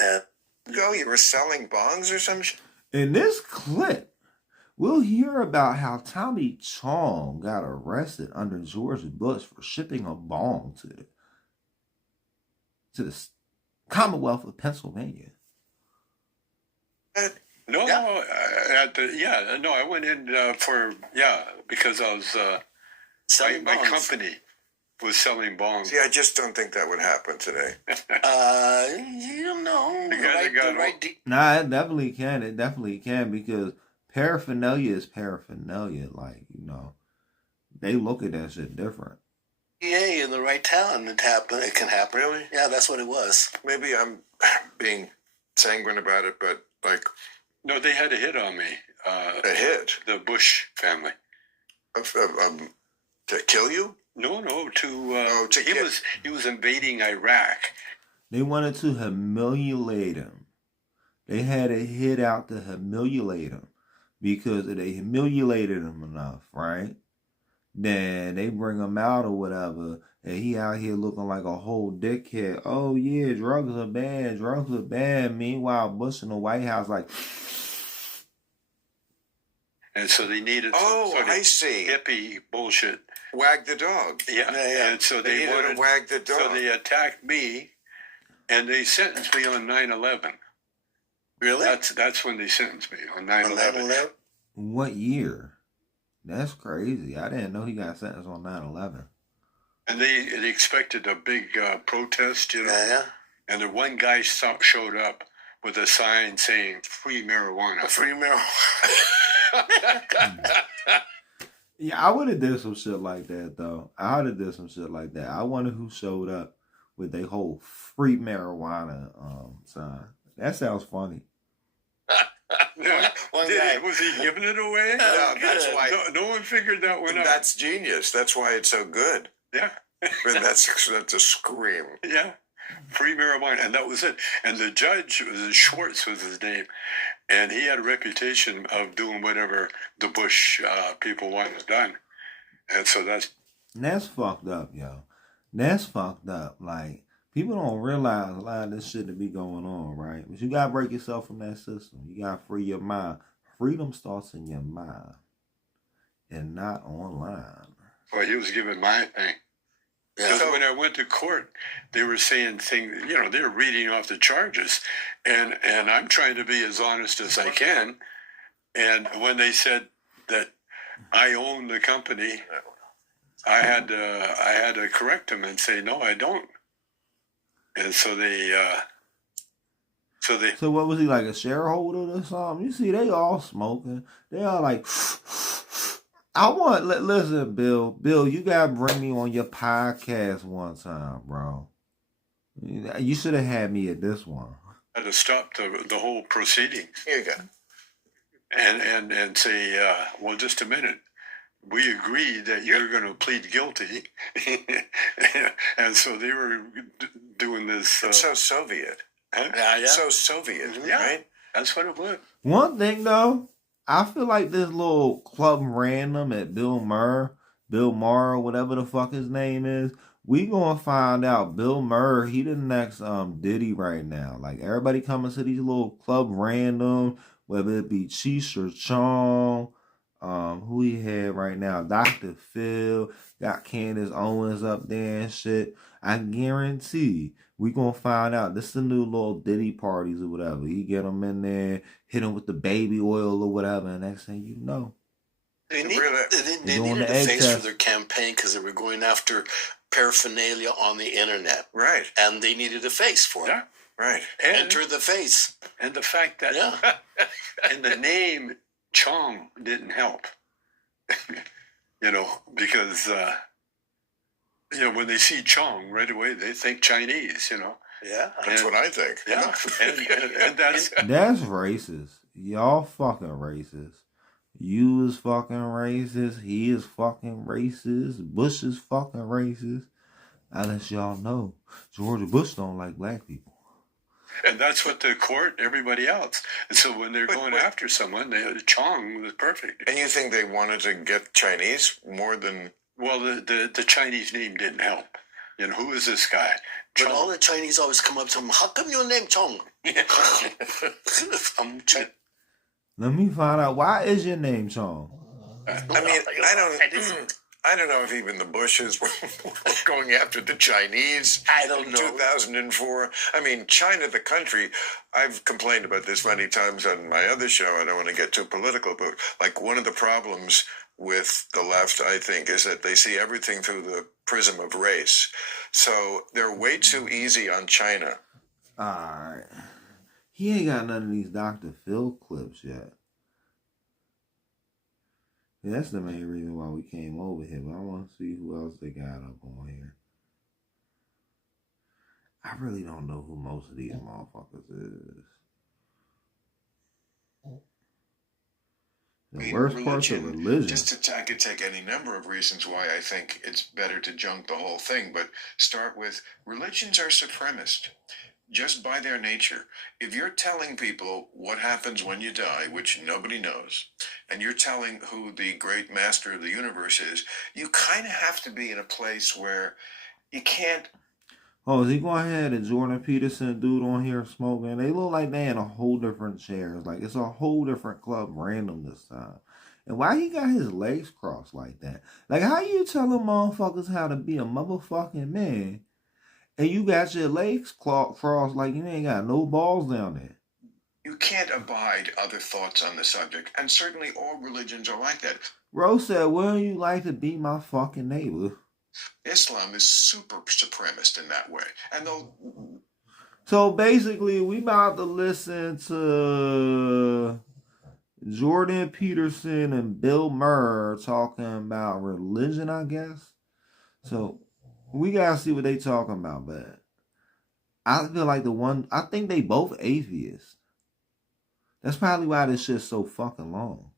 Go, you were selling bongs or some shit? In this clip, we'll hear about how Tommy Chong got arrested under George Bush for shipping a bong to the Commonwealth of Pennsylvania. No, I went in because I was my company was selling bongs. See, I just don't think that would happen today. You know, Nah, it definitely can. It definitely can, because paraphernalia is paraphernalia. Like, you know, they look at that shit different. Yeah, and the right talent, it can happen. Really? Yeah, that's what it was. Maybe I'm being sanguine about it, but like... No, they had a hit on me. A hit? The Bush family. To kill you? No, he was invading Iraq. They wanted to humiliate him. They had a hit out to humiliate him, because if they humiliated him enough, right? Then they bring him out or whatever, and he out here looking like a whole dickhead. Oh yeah, drugs are bad. Meanwhile, Bush in the White House like... And so they needed some sort of hippie bullshit. Wag the dog. Yeah. And so they wanted to wag the dog. So they attacked me, and they sentenced me on 9/11. Really? That's when they sentenced me, on 9/11. What year? That's crazy. I didn't know he got sentenced on 9/11. And they expected a big protest, you know. Yeah. And the one guy showed up with a sign saying "Free marijuana." Free marijuana. Yeah, I would have did some shit like that, though. I wonder who showed up with a whole free marijuana sign. That sounds funny. Was he giving it away? No, that's why. No one figured that one out. That's genius. That's why it's so good. Yeah. But that's a scream. Yeah. Free marijuana. And that was it. And the judge, Schwartz was his name, and he had a reputation of doing whatever the Bush people wanted done. And so that's fucked up, yo. That's fucked up. Like, people don't realize a lot of this shit that be going on, right? But you gotta break yourself from that system. You gotta free your mind. Freedom starts in your mind and not online. Well, he was giving my thing. Because when I went to court, they were saying things, you know, they were reading off the charges, and I'm trying to be as honest as I can. And when they said that I own the company, I had to correct them and say, no, I don't. And so So what was he, like a shareholder or something? You see, they all smoking. They all like... listen, Bill, you gotta bring me on your podcast one time, bro. You should have had me at this one. I had to stop the whole proceedings. Here you go. And say, well, just a minute. We agreed that you're going to plead guilty. And so they were doing this. It's so Soviet. Huh? Yeah. So Soviet, right? That's what it was. One thing, though, I feel like this little Club Random at Bill Maher, whatever the fuck his name is, we gonna find out Bill Maher, he the next Diddy right now. Like, everybody coming to these little Club Random, whether it be Cheech or Chong, who he had right now, Dr. Phil, got Candace Owens up there and shit. I guarantee we gonna find out. This is the new little Diddy parties or whatever. He get them in there, hit them with the baby oil or whatever, and next thing you know, they needed a face for their campaign because they were going after paraphernalia on the internet. Right. And they needed a face for it. Yeah. Right. Enter the face. And the fact that, and the name Chong didn't help. Because, when they see Chong right away, they think Chinese, Yeah. That's what I think. Yeah. and that's racist. Y'all fucking racist. You is fucking racist. He is fucking racist. Bush is fucking racist. Unless y'all know, George Bush don't like black people. And that's what the court, everybody else. And so when they're going after someone, Chong was perfect. And you think they wanted to get Chinese more than... Well, the Chinese name didn't help. Who is this guy? But all the Chinese always come up to him, how come your name Chong? Let me find out, why is your name Chong? I don't know if even the Bushes were going after the Chinese. I don't know. 2004. I mean, China, the country, I've complained about this many times on my other show. I don't want to get too political, but like one of the problems with the left, I think, is that they see everything through the prism of race. So they're way too easy on China. Alright. He ain't got none of these Dr. Phil clips yet. Yeah, that's the main reason why we came over here, but I want to see who else they got up on here. I really don't know who most of these motherfuckers is. The worst part's of religion. I could take any number of reasons why I think it's better to junk the whole thing, but start with religions are supremacist. Just by their nature. If you're telling people what happens when you die, which nobody knows, and you're telling who the great master of the universe is, you kind of have to be in a place where you can't... Oh, is he going ahead and Jordan Peterson dude on here smoking? They look like they in a whole different chairs. Like it's a whole different club random this time. And why he got his legs crossed like that? Like how you telling motherfuckers how to be a motherfucking man and you got your legs crossed like you ain't got no balls down there? You can't abide other thoughts on the subject. And certainly all religions are like that. Rose said, wouldn't you like to be my fucking neighbor? Islam is super supremacist in that way. And so basically, we about to listen to Jordan Peterson and Bill Maher talking about religion, I guess. So we gotta see what they talking about, but I feel like I think they both atheists. That's probably why this shit's so fucking long.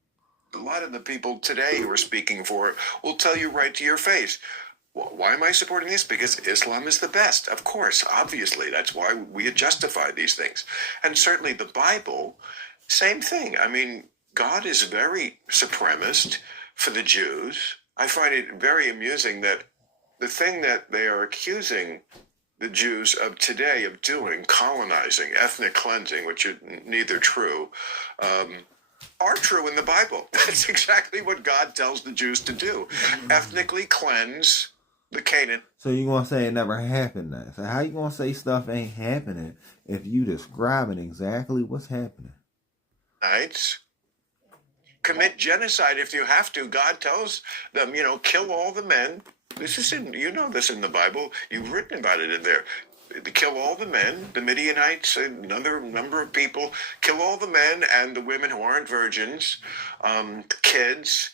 A lot of the people today who are speaking for it will tell you right to your face, well, why am I supporting this? Because Islam is the best. Of course, obviously, that's why we justify these things. And certainly the Bible, same thing. I mean, God is very supremacist for the Jews. I find it very amusing that the thing that they are accusing the Jews of today of doing, colonizing, ethnic cleansing, which are neither true, are true in the Bible. That's exactly what God tells the Jews to do. Ethnically cleanse the Canaan. So you gonna say it never happened then? So how you gonna say stuff ain't happening if you describing exactly what's happening? Right? Commit genocide if you have to. God tells them, kill all the men. This is this in the Bible. You've written about it in there. Kill all the men, the Midianites, another number of people. Kill all the men and the women who aren't virgins, kids.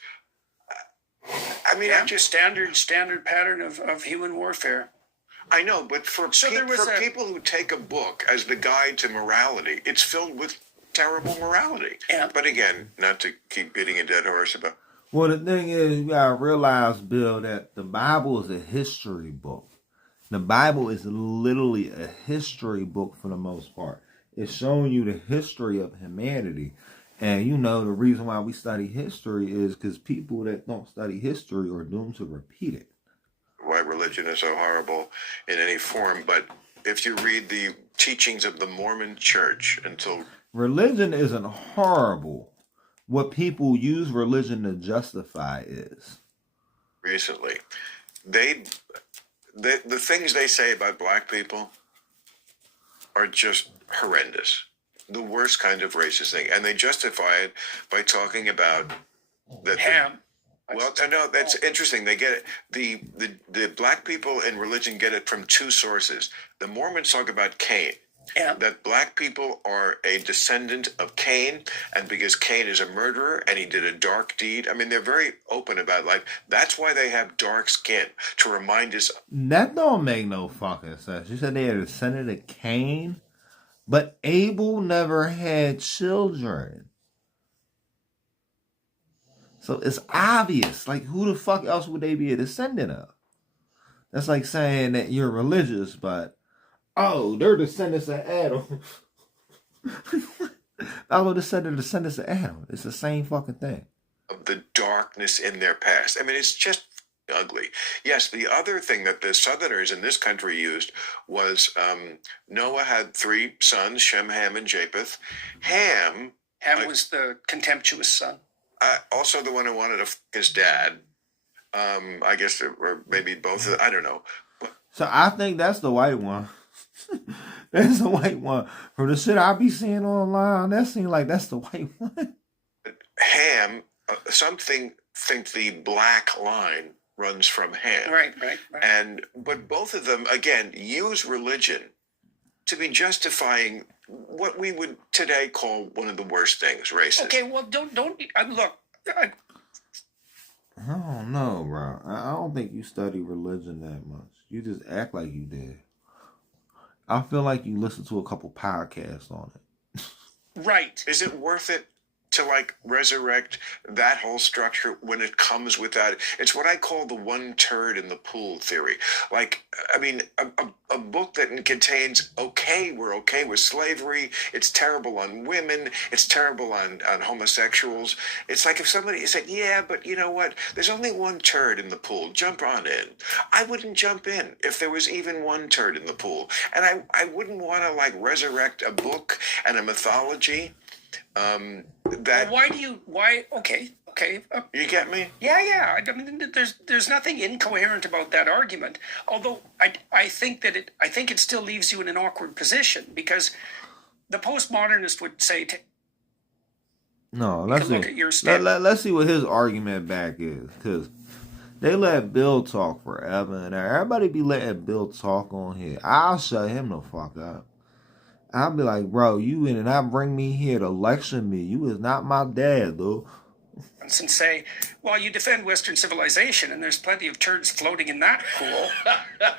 I mean, just standard pattern of human warfare. I know, but for people who take a book as the guide to morality, it's filled with terrible morality. Yeah. But again, not to keep beating a dead horse about. Well, the thing is, you gotta realize, Bill, that the Bible is a history book. The Bible is literally a history book for the most part. It's showing you the history of humanity. And the reason why we study history is because people that don't study history are doomed to repeat it. Why religion is so horrible in any form. But if you read the teachings of the Mormon Church until... Religion isn't horrible. what people use religion to justify is. Recently, the things they say about black people are just horrendous. The worst kind of racist thing. And they justify it by talking about that. Ham. Well, no, that's interesting. They get it. The black people in religion get it from two sources. The Mormons talk about Cain. Yeah. That black people are a descendant of Cain, and because Cain is a murderer and he did a dark deed. I mean, they're very open about life. That's why they have dark skin, to remind us. That don't make no fucking sense. You said they are a descendant of Cain, but Abel never had children. So it's obvious. Like, who the fuck else would they be a descendant of? That's like saying that you're religious, but oh, they're descendants of Adam. Oh, descendants of Adam. It's the same fucking thing. Of the darkness in their past. I mean, it's just ugly. Yes, the other thing that the Southerners in this country used was Noah had 3 sons, Shem, Ham, and Japheth. Ham was the contemptuous son. Also the one who wanted to f his dad. I guess, or maybe both of them. I don't know. So I think that's the white one. That's the white one. From the shit I be seeing online, that seems like that's the white one. Ham, think the black line runs from Ham. Right. But both of them, again, use religion to be justifying what we would today call one of the worst things, racism. Okay, well, don't look. I don't know, bro. I don't think you study religion that much. You just act like you did. I feel like you listened to a couple podcasts on it. Right. Is it worth it to like resurrect that whole structure when it comes with that? It's what I call the one turd in the pool theory. Like, I mean, a book that contains, okay, we're okay with slavery. It's terrible on women. It's terrible on homosexuals. It's like if somebody said, yeah, but you know what? There's only one turd in the pool. Jump on in. I wouldn't jump in if there was even one turd in the pool. And I wouldn't want to like resurrect a book and a mythology. Okay. You get me? Yeah. I mean, there's nothing incoherent about that argument. Although I think it still leaves you in an awkward position because the postmodernist would say no, let's see. Let's see what his argument back is, because they let Bill talk forever, and everybody be letting Bill talk on here. I'll shut him the fuck up. I'll be like, bro, you in and I bring me here to lecture me. You is not my dad, though. And say, well, you defend Western civilization, and there's plenty of turds floating in that pool.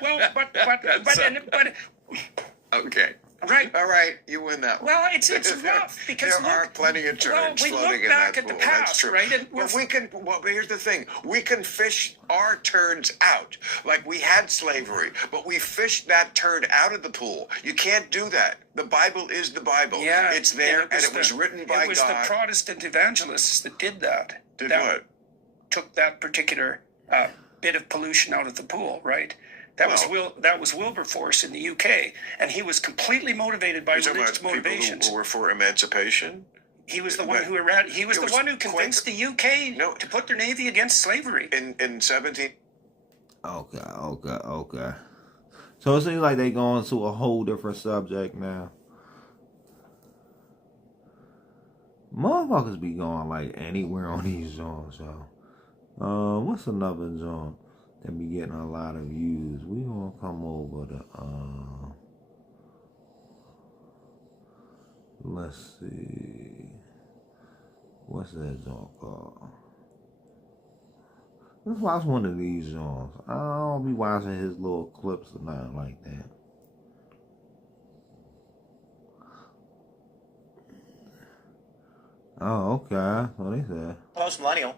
Well, but okay. Right. All right, you win that one. Well, it's rough because there are plenty of turds floating in that pool. That's true. Right? And but here's the thing: we can fish our turds out. Like we had slavery, but we fished that turd out of the pool. You can't do that. The Bible is the Bible. Yeah, it's there, and it was written by God. It was the Protestant evangelists that did that. What? Took that particular bit of pollution out of the pool, right? That was Wilberforce in the UK, and he was completely motivated by religious motivations. Who were for emancipation. He was the one who convinced the UK to put their navy against slavery in 17. Okay. So it seems like they going to a whole different subject now. Motherfuckers be going like anywhere on these joints, yo. What's another joint that be getting a lot of views? We gonna come over to let's see, what's that joint called? Let's watch one of these joints. I don't be watching his little clips or nothing like that. Oh, okay. What they said. Post-millennial.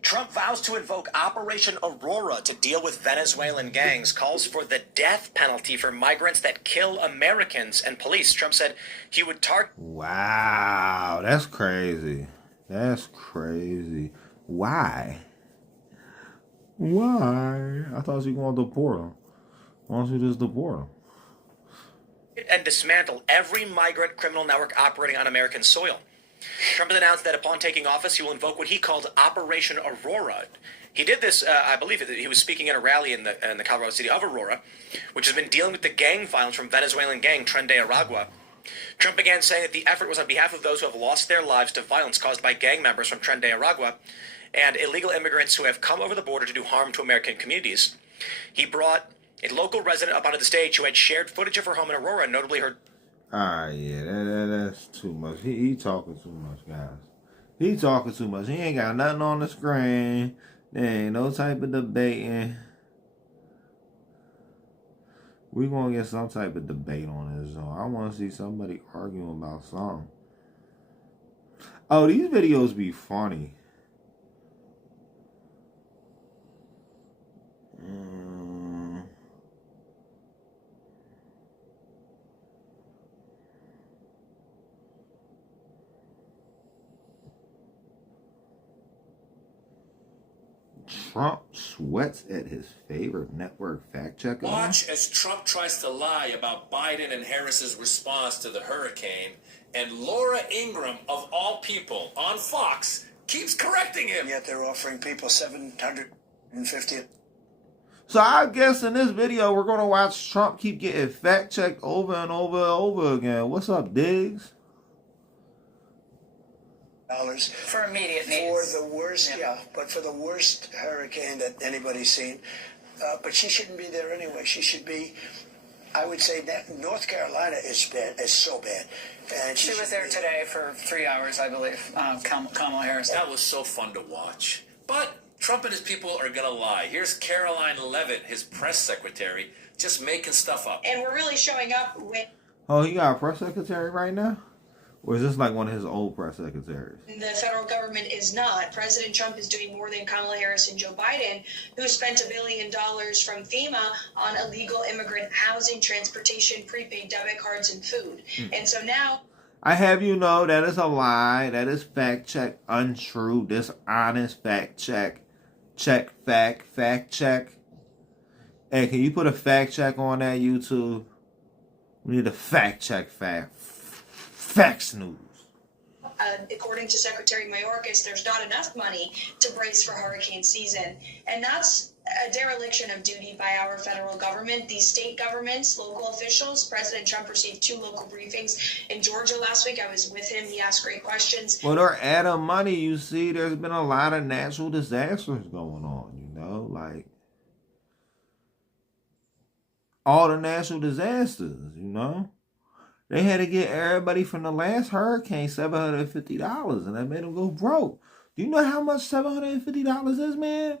Trump vows to invoke Operation Aurora to deal with Venezuelan gangs, calls for the death penalty for migrants that kill Americans and police. Trump said he would target... Wow, that's crazy. That's crazy. Why? I thought you were going to deport them. Why don't you just deport them? ...and dismantle every migrant criminal network operating on American soil. Trump has announced that upon taking office, he will invoke what he called Operation Aurora. He did this, I believe, he was speaking at a rally in the Colorado city of Aurora, which has been dealing with the gang violence from Venezuelan gang Tren de Aragua. Trump began saying that the effort was on behalf of those who have lost their lives to violence caused by gang members from Tren de Aragua and illegal immigrants who have come over the border to do harm to American communities. He brought a local resident up onto the stage who had shared footage of her home in Aurora, notably her... Yeah, that's too much. He talking too much, guys. He talking too much. He ain't got nothing on the screen. There ain't no type of debating. We gonna get some type of debate on this zone. I want to see somebody arguing about something. Oh, these videos be funny. Trump sweats at his favorite network fact checker. Watch as Trump tries to lie about Biden and Harris's response to the hurricane, and Laura Ingraham, of all people, on Fox, keeps correcting him. Yet they're offering people $750. So I guess in this video, we're going to watch Trump keep getting fact checked over and over and over again. What's up, Diggs? For immediate needs. For the worst, but for the worst hurricane that anybody's seen. But she shouldn't be there anyway. She should be, I would say, that North Carolina is bad, is so bad. And she was there today for 3 hours, I believe, Kamala Harris. That was so fun to watch. But Trump and his people are going to lie. Here's Caroline Leavitt, his press secretary, just making stuff up. And we're really showing up with... Oh, he got a press secretary right now? Or is this like one of his old press secretaries? The federal government is not. President Trump is doing more than Kamala Harris and Joe Biden, who spent $1 billion from FEMA on illegal immigrant housing, transportation, prepaid debit cards, and food. And so now... I have you know that is a lie. That is fact check, untrue, dishonest, fact check, fact check. Hey, can you put a fact check on that, YouTube? We need a fact check Facts News. According to Secretary Mayorkas, there's not enough money to brace for hurricane season. And that's a dereliction of duty by our federal government. These state governments, local officials, President Trump received 2 local briefings in Georgia last week. I was with him. He asked great questions. Well, they're out of money. You see, there's been a lot of natural disasters going on, you know, like all the natural disasters, you know. They had to get everybody from the last hurricane $750, and that made them go broke. Do you know how much $750 is, man?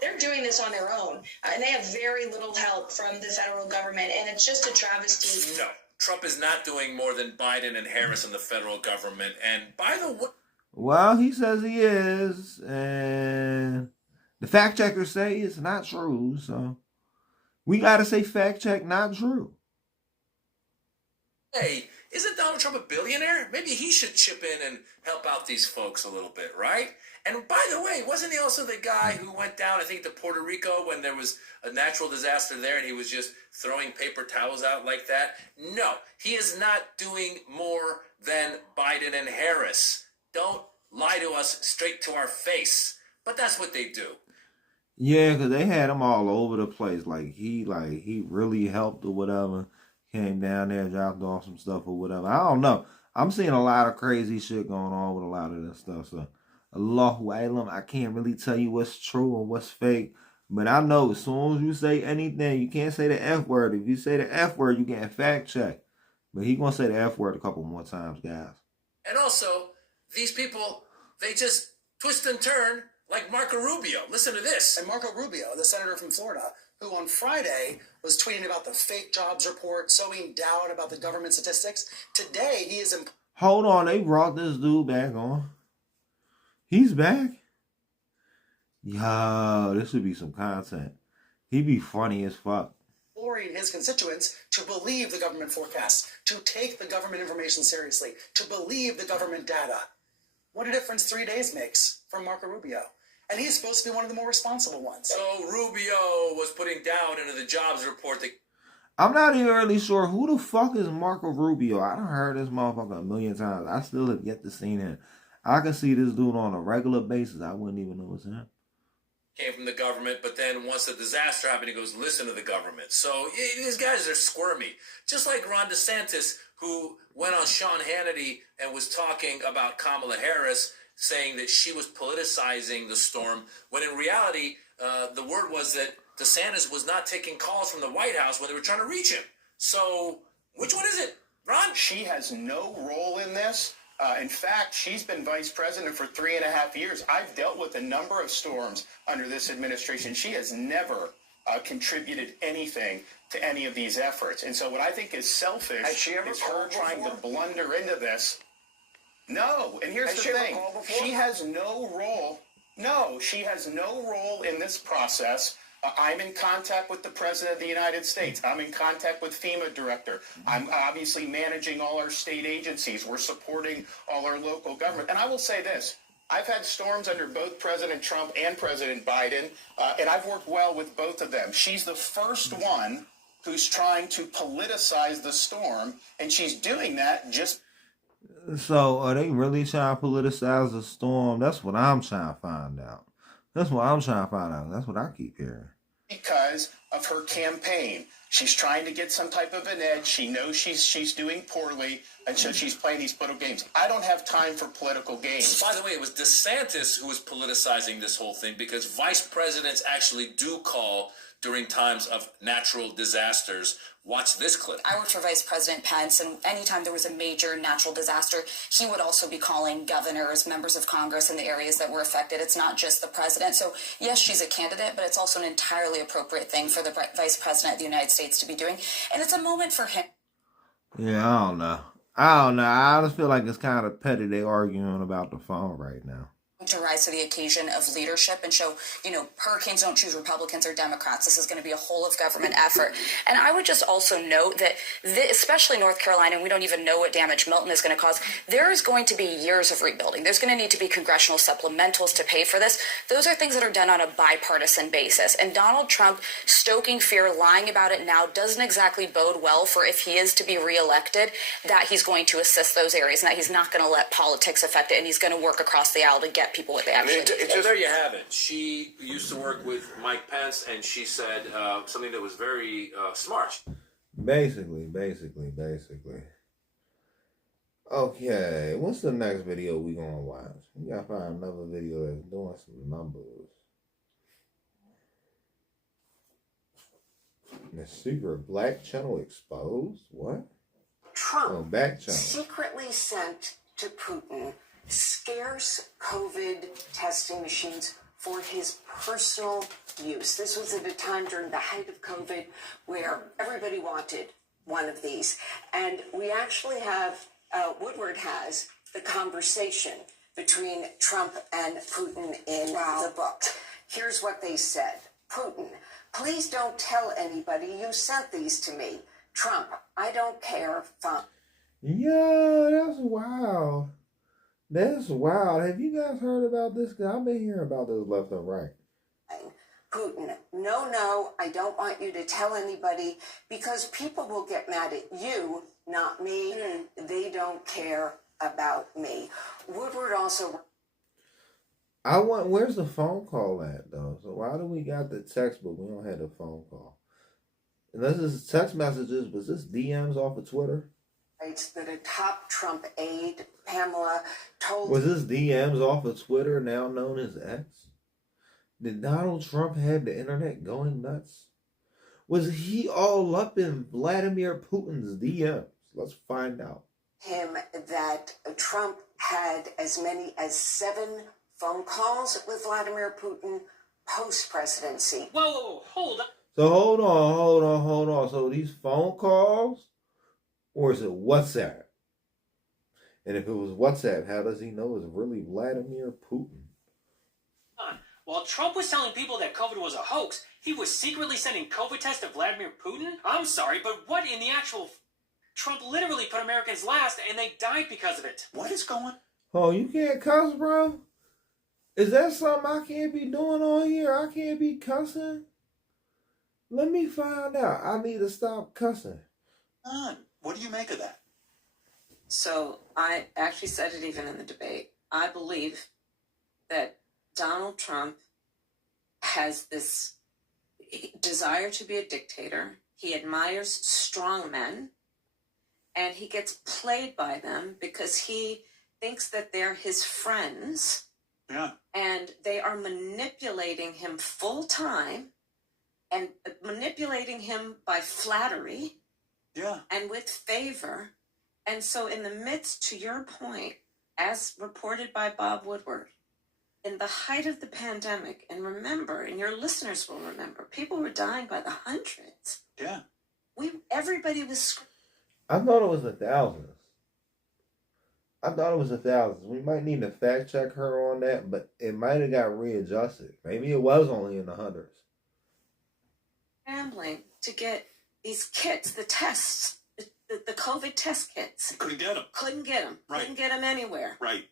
They're doing this on their own, and they have very little help from the federal government, and it's just a travesty. No, Trump is not doing more than Biden and Harris and the federal government. And by the way... Well, he says he is, and the fact checkers say it's not true, so we got to say fact check, not true. Hey, isn't Donald Trump a billionaire? Maybe he should chip in and help out these folks a little bit, right? And by the way, wasn't he also the guy who went down, I think, to Puerto Rico when there was a natural disaster there and he was just throwing paper towels out like that? No, he is not doing more than Biden and Harris. Don't lie to us straight to our face. But that's what they do. Yeah, because they had him all over the place. Like he really helped or whatever. Came down there, dropped off some stuff or whatever. I don't know. I'm seeing a lot of crazy shit going on with a lot of this stuff. So, Allahu Alam, I can't really tell you what's true and what's fake. But I know as soon as you say anything, you can't say the F word. If you say the F word, you get fact checked. But he going to say the F word a couple more times, guys. And also, these people, they just twist and turn like Marco Rubio. Listen to this. And Marco Rubio, the senator from Florida, who on Friday was tweeting about the fake jobs report, sowing doubt about the government statistics. Today, he is... Hold on, they brought this dude back on. He's back? Yo, this would be some content. He'd be funny as fuck. Imploring his constituents to believe the government forecasts, to take the government information seriously, to believe the government data. What a difference 3 days makes from Marco Rubio. And he's supposed to be one of the more responsible ones. So Rubio was putting doubt into the jobs report that... I'm not even really sure who the fuck is Marco Rubio. I done heard this motherfucker a million times. I still have yet to see him. I can see this dude on a regular basis. I wouldn't even know it's him. Came from the government, but then once the disaster happened, he goes, listen to the government. So these guys are squirmy. Just like Ron DeSantis, who went on Sean Hannity and was talking about Kamala Harris, saying that she was politicizing the storm, when in reality, the word was that DeSantis was not taking calls from the White House when they were trying to reach him. So which one is it, Ron? She has no role in this. In fact, she's been vice president for 3.5 years. I've dealt with a number of storms under this administration. She has never contributed anything to any of these efforts. And so what I think is selfish is her trying to blunder into this. No, and here's the thing. She has no role. No, she has no role in this process. I'm in contact with the President of the United States. I'm in contact with FEMA director. I'm obviously managing all our state agencies. We're supporting all our local government. And I will say this. I've had storms under both President Trump and President Biden, and I've worked well with both of them. She's the first one who's trying to politicize the storm, and she's doing that just... So are they really trying to politicize the storm? That's what I'm trying to find out. That's what I'm trying to find out. That's what I keep hearing. Because of her campaign. She's trying to get some type of an edge. She knows she's doing poorly, and so she's playing these political games. I don't have time for political games. By the way, it was DeSantis who was politicizing this whole thing because vice presidents actually do call during times of natural disasters. Watch this clip. I worked for Vice President Pence, and anytime there was a major natural disaster, he would also be calling governors, members of Congress in the areas that were affected. It's not just the president. So, yes, she's a candidate, but it's also an entirely appropriate thing for the Vice President of the United States to be doing. And it's a moment for him. Yeah, I don't know. I just feel like it's kind of petty. They arguing about the phone right now. To rise to the occasion of leadership and show, hurricanes don't choose Republicans or Democrats. This is going to be a whole of government effort. And I would just also note that, especially North Carolina, and we don't even know what damage Milton is going to cause, there is going to be years of rebuilding. There's going to need to be congressional supplementals to pay for this. Those are things that are done on a bipartisan basis. And Donald Trump stoking fear, lying about it now, doesn't exactly bode well for if he is to be reelected, that he's going to assist those areas and that he's not going to let politics affect it, and he's going to work across the aisle to get people what they actually need. So there you have it. She used to work with Mike Pence, and she said something that was very smart. Basically. Okay, what's the next video we gonna watch? We gotta find another video that's doing some numbers. The secret black channel exposed? What? Trump back channel. secretly sent to Putin scarce COVID testing machines for his personal use. This was at a time during the height of COVID where everybody wanted one of these. And we actually have, Woodward has the conversation between Trump and Putin in the book. Here's what they said. Putin, please don't tell anybody you sent these to me. Trump, I don't care. Yeah, that's wild. That's wild. Have you guys heard about this? Because I've been hearing about this left and right. Putin, no, I don't want you to tell anybody because people will get mad at you, not me. They don't care about me. Woodward also... Where's the phone call at, though? So why do we got the text, but we don't have the phone call? Unless it's text messages, was this DMs off of Twitter? That a top Trump aide, Pamela, told... Was this DMs off of Twitter, now known as X? Did Donald Trump have the internet going nuts? Was he all up in Vladimir Putin's DMs? Let's find out. Him that Trump had as many as 7 phone calls with Vladimir Putin post-presidency. Whoa, hold on. So hold on. So these phone calls? Or is it WhatsApp? And if it was WhatsApp, how does he know it's really Vladimir Putin? While Trump was telling people that COVID was a hoax, he was secretly sending COVID tests to Vladimir Putin? I'm sorry, but what in the actual... Trump literally put Americans last, and they died because of it. What is going on? Oh, you can't cuss, bro? Is that something I can't be doing on here? I can't be cussing? Let me find out. I need to stop cussing. What do you make of that? So I actually said it even in the debate. I believe that Donald Trump has this desire to be a dictator. He admires strong men, and he gets played by them because he thinks that they're his friends. Yeah. And they are manipulating him full time and manipulating him by flattery. Yeah. And with favor. And so in the midst, to your point, as reported by Bob Woodward, in the height of the pandemic, and remember, and your listeners will remember, people were dying by the hundreds. Yeah. Everybody was. I thought it was the thousands. We might need to fact check her on that, but it might have got readjusted. Maybe it was only in the hundreds. Scrambling to get these kits, the tests, the COVID test kits. Couldn't get them. Right. Couldn't get them anywhere. Right.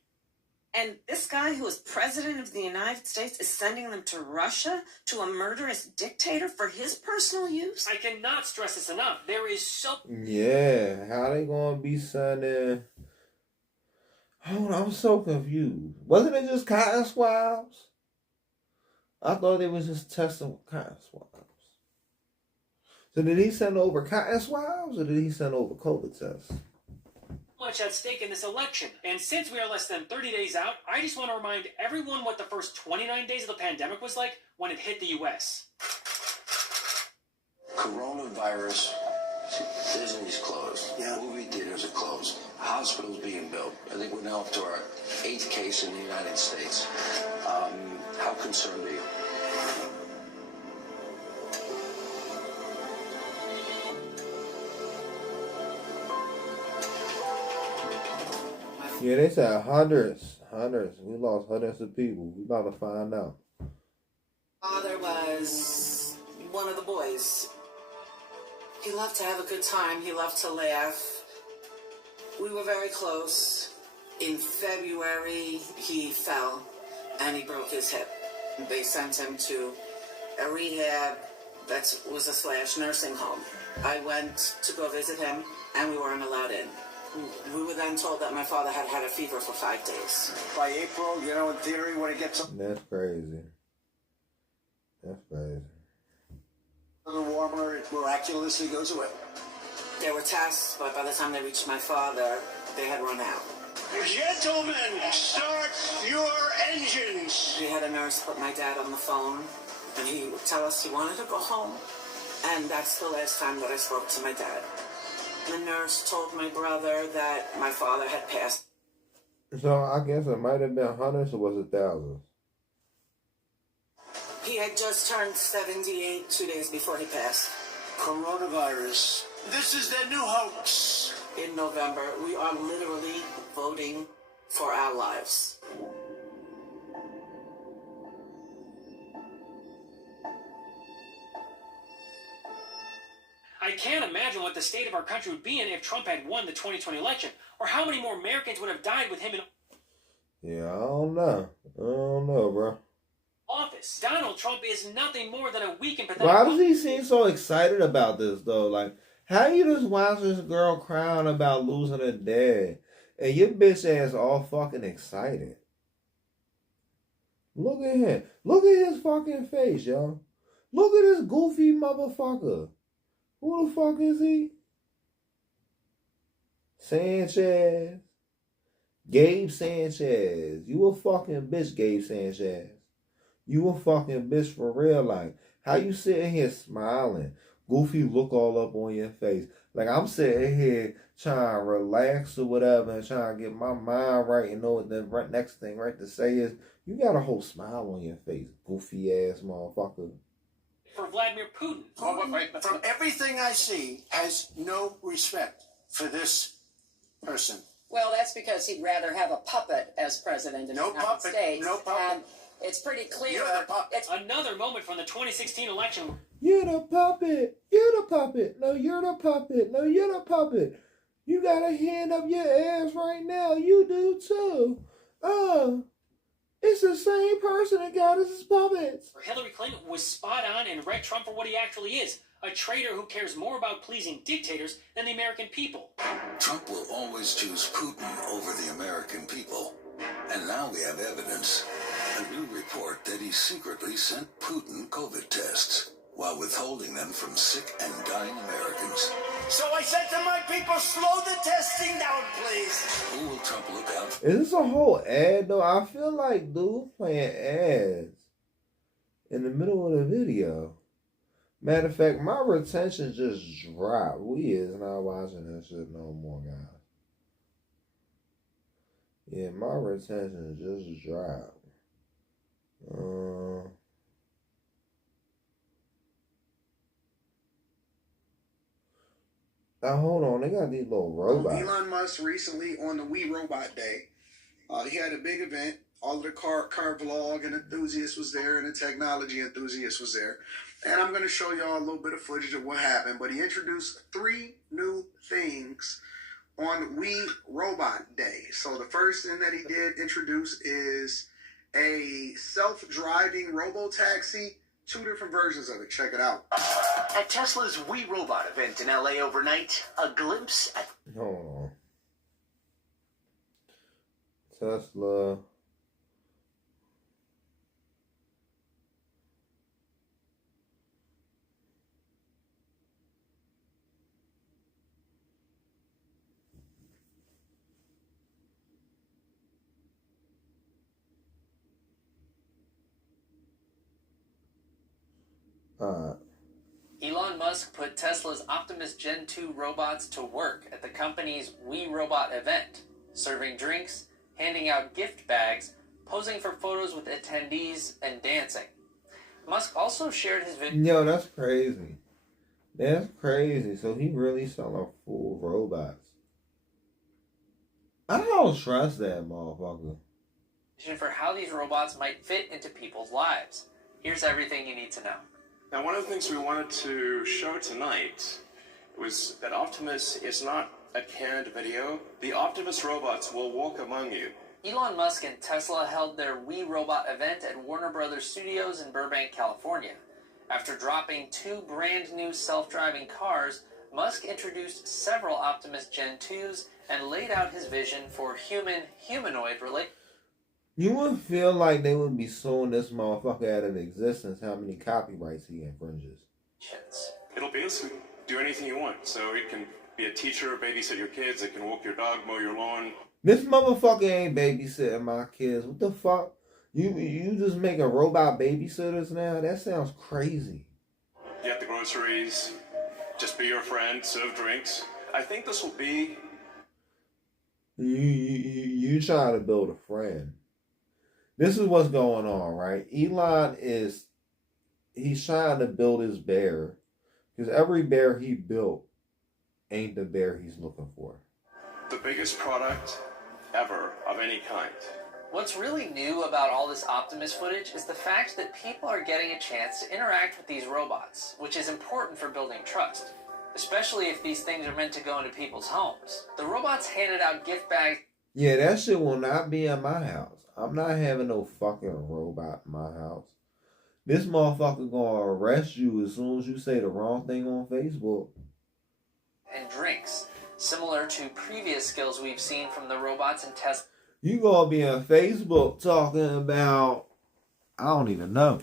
And this guy who is president of the United States is sending them to Russia, to a murderous dictator for his personal use? I cannot stress this enough. There is so... Yeah, how they gonna be sending... Hold on, I'm so confused. Wasn't it just cotton swabs? I thought they was just testing with cotton swabs. So did he send over cotton swabs or did he send over COVID tests? much at stake in this election. And since we are less than 30 days out, I just want to remind everyone what the first 29 days of the pandemic was like when it hit the U.S. Coronavirus, Disney's closed. Yeah. Movie theaters are closed. Hospitals being built. I think we're now up to our 8th case in the United States. How concerned are you? Yeah, they said hundreds. We lost hundreds of people. We about to find out. Father was one of the boys. He loved to have a good time. He loved to laugh. We were very close. In February, he fell and he broke his hip. They sent him to a rehab that was a /nursing home. I went to go visit him and we weren't allowed in. We were then told that my father had had a fever for 5 days. By April, in theory, when it gets That's crazy. That's crazy. a little warmer, it miraculously goes away. There were tests, but by the time they reached my father, they had run out. Gentlemen, start your engines. We had a nurse put my dad on the phone, and he would tell us he wanted to go home. And that's the last time that I spoke to my dad. The nurse told my brother that my father had passed. So I guess it might have been hundreds or was it thousands? He had just turned 78 2 days before he passed. Coronavirus. This is their new hoax. In November, we are literally voting for our lives. I can't imagine what the state of our country would be in if Trump had won the 2020 election, or how many more Americans would have died with him in Yeah, I don't know, bro. office. Donald Trump is nothing more than a weak and pathetic... Why does he seem so excited about this, though? Like, how you just watch this girl crying about losing her dad, and your bitch ass all fucking excited? Look at him. Look at his fucking face, yo. Look at this goofy motherfucker. Who the fuck is he? Sanchez. Gabe Sanchez. You a fucking bitch, Gabe Sanchez. You a fucking bitch for real. Like, how you sitting here smiling? Goofy look all up on your face. Like, I'm sitting here trying to relax or whatever and trying to get my mind right and know what the next thing right to say is. You got a whole smile on your face, goofy ass motherfucker. for Vladimir Putin. From everything I see, has no respect for this person. Well, that's because he'd rather have a puppet as president of the United States. No puppet. And it's pretty clear. You're the puppet. Another moment from the 2016 election. You're the puppet. You're the puppet. No, you're the puppet. No, you're the puppet. You got a hand up your ass right now. You do too. It's the same person that got us as puppets. Hillary Clinton was spot on and read Trump for what he actually is, a traitor who cares more about pleasing dictators than the American people. Trump will always choose Putin over the American people. And now we have evidence. A new report that he secretly sent Putin COVID tests while withholding them from sick and dying Americans. So I said to my people, slow the testing down, please. Who will Trump look out for? Is this a whole ad though? I feel like dude playing ads in the middle of the video. Matter of fact, my retention just dropped. We is not watching that shit no more, guys. Yeah, my retention just dropped. Now hold on, they got these little robots. Elon Musk recently on the We Robot Day, he had a big event. All of the car vlog and enthusiasts was there, and the technology enthusiast was there. And I'm going to show y'all a little bit of footage of what happened. But he introduced 3 new things on We Robot Day. So the first thing that he did introduce is a self-driving robo-taxi. 2 different versions of it. Check it out. At Tesla's We Robot event in LA overnight, a glimpse at... Hold on. Tesla. Elon Musk put Tesla's Optimus Gen 2 robots to work at the company's We Robot event, serving drinks, handing out gift bags, posing for photos with attendees, and dancing. Musk also shared his video. Yo, that's crazy. That's crazy. So he really selling full robots. I don't trust that motherfucker. For how these robots might fit into people's lives. Here's everything you need to know. Now, one of the things we wanted to show tonight was that Optimus is not a canned video. The Optimus robots will walk among you. Elon Musk and Tesla held their We Robot event at Warner Brothers Studios in Burbank, California. After dropping 2 brand new self-driving cars, Musk introduced several Optimus Gen 2s and laid out his vision for human-humanoid relations. You would feel like they would be suing this motherfucker out of existence how many copyrights he infringes. It'll be able to do anything you want. So it can be a teacher, babysit your kids, it can walk your dog, mow your lawn. This motherfucker ain't babysitting my kids. What the fuck? You just making robot babysitters now? That sounds crazy. Get the groceries, just be your friend, serve drinks. I think this will be... You trying to build a friend. This is what's going on, right? Elon he's trying to build his bear. Because every bear he built ain't the bear he's looking for. The biggest product ever of any kind. What's really new about all this Optimus footage is the fact that people are getting a chance to interact with these robots, which is important for building trust, especially if these things are meant to go into people's homes. The robots handed out gift bags. Yeah, that shit will not be in my house. I'm not having no fucking robot in my house. This motherfucker gonna arrest you as soon as you say the wrong thing on Facebook. And drinks, similar to previous skills we've seen from the robots and Tesla. You gonna be on Facebook talking about, I don't even know.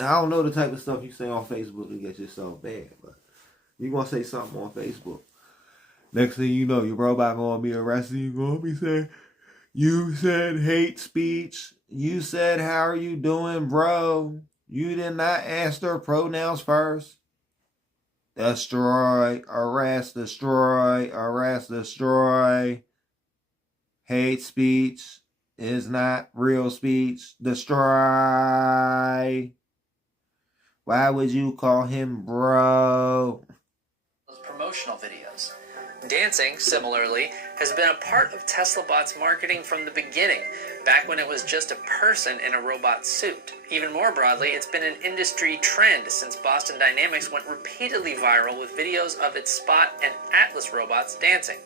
I don't know the type of stuff you say on Facebook to get yourself bad, but you gonna say something on Facebook. Next thing you know, your robot gonna be arrested. You gonna be saying, you said hate speech. You said, how are you doing, bro? You did not ask their pronouns first. Destroy, arrest, destroy, arrest, destroy. Hate speech is not real speech. Destroy. Why would you call him bro? Those promotional videos. Dancing, similarly, has been a part of Tesla Bot's marketing from the beginning, back when it was just a person in a robot suit. Even more broadly, it's been an industry trend since Boston Dynamics went repeatedly viral with videos of its Spot and Atlas robots dancing.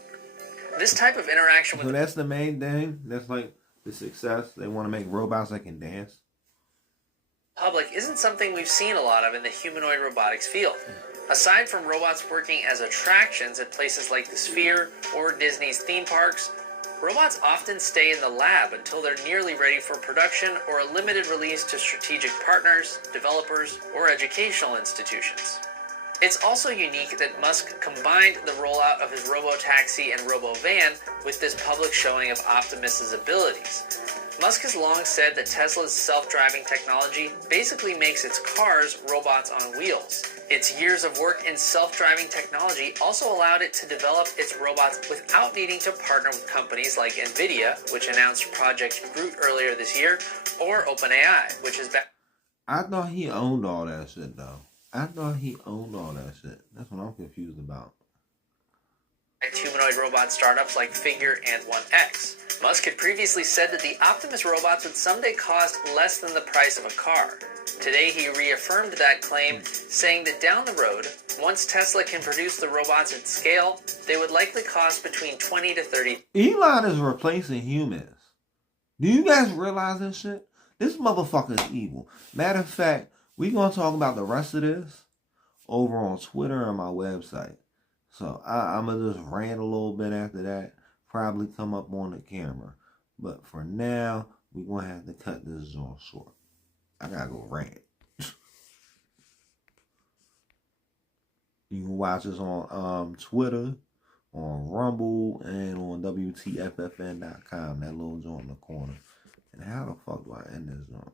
This type of interaction with... So that's the main thing? That's like the success. They want to make robots that can dance. Public isn't something we've seen a lot of in the humanoid robotics field. Aside from robots working as attractions at places like the Sphere or Disney's theme parks, robots often stay in the lab until they're nearly ready for production or a limited release to strategic partners, developers, or educational institutions. It's also unique that Musk combined the rollout of his robo-taxi and robo-van with this public showing of Optimus's abilities. Musk has long said that Tesla's self-driving technology basically makes its cars robots on wheels. Its years of work in self-driving technology also allowed it to develop its robots without needing to partner with companies like NVIDIA, which announced Project Groot earlier this year, or OpenAI, which is back. I thought he owned all that shit, though. I thought he owned all that shit. That's what I'm confused about. Humanoid robot startups like Figure and 1X. Musk had previously said that the Optimus robots would someday cost less than the price of a car. Today he reaffirmed that claim, saying that down the road, once Tesla can produce the robots at scale, they would likely cost between $20 to $30. Elon is replacing humans. Do you guys realize this shit? This motherfucker is evil. Matter of fact, we're going to talk about the rest of this over on Twitter and my website. So I'm going to just rant a little bit after that. Probably come up on the camera. But for now, we're going to have to cut this joint short. I got to go rant. You can watch us on Twitter, on Rumble, and on WTFFN.com. That little joint in the corner. And how the fuck do I end this joint?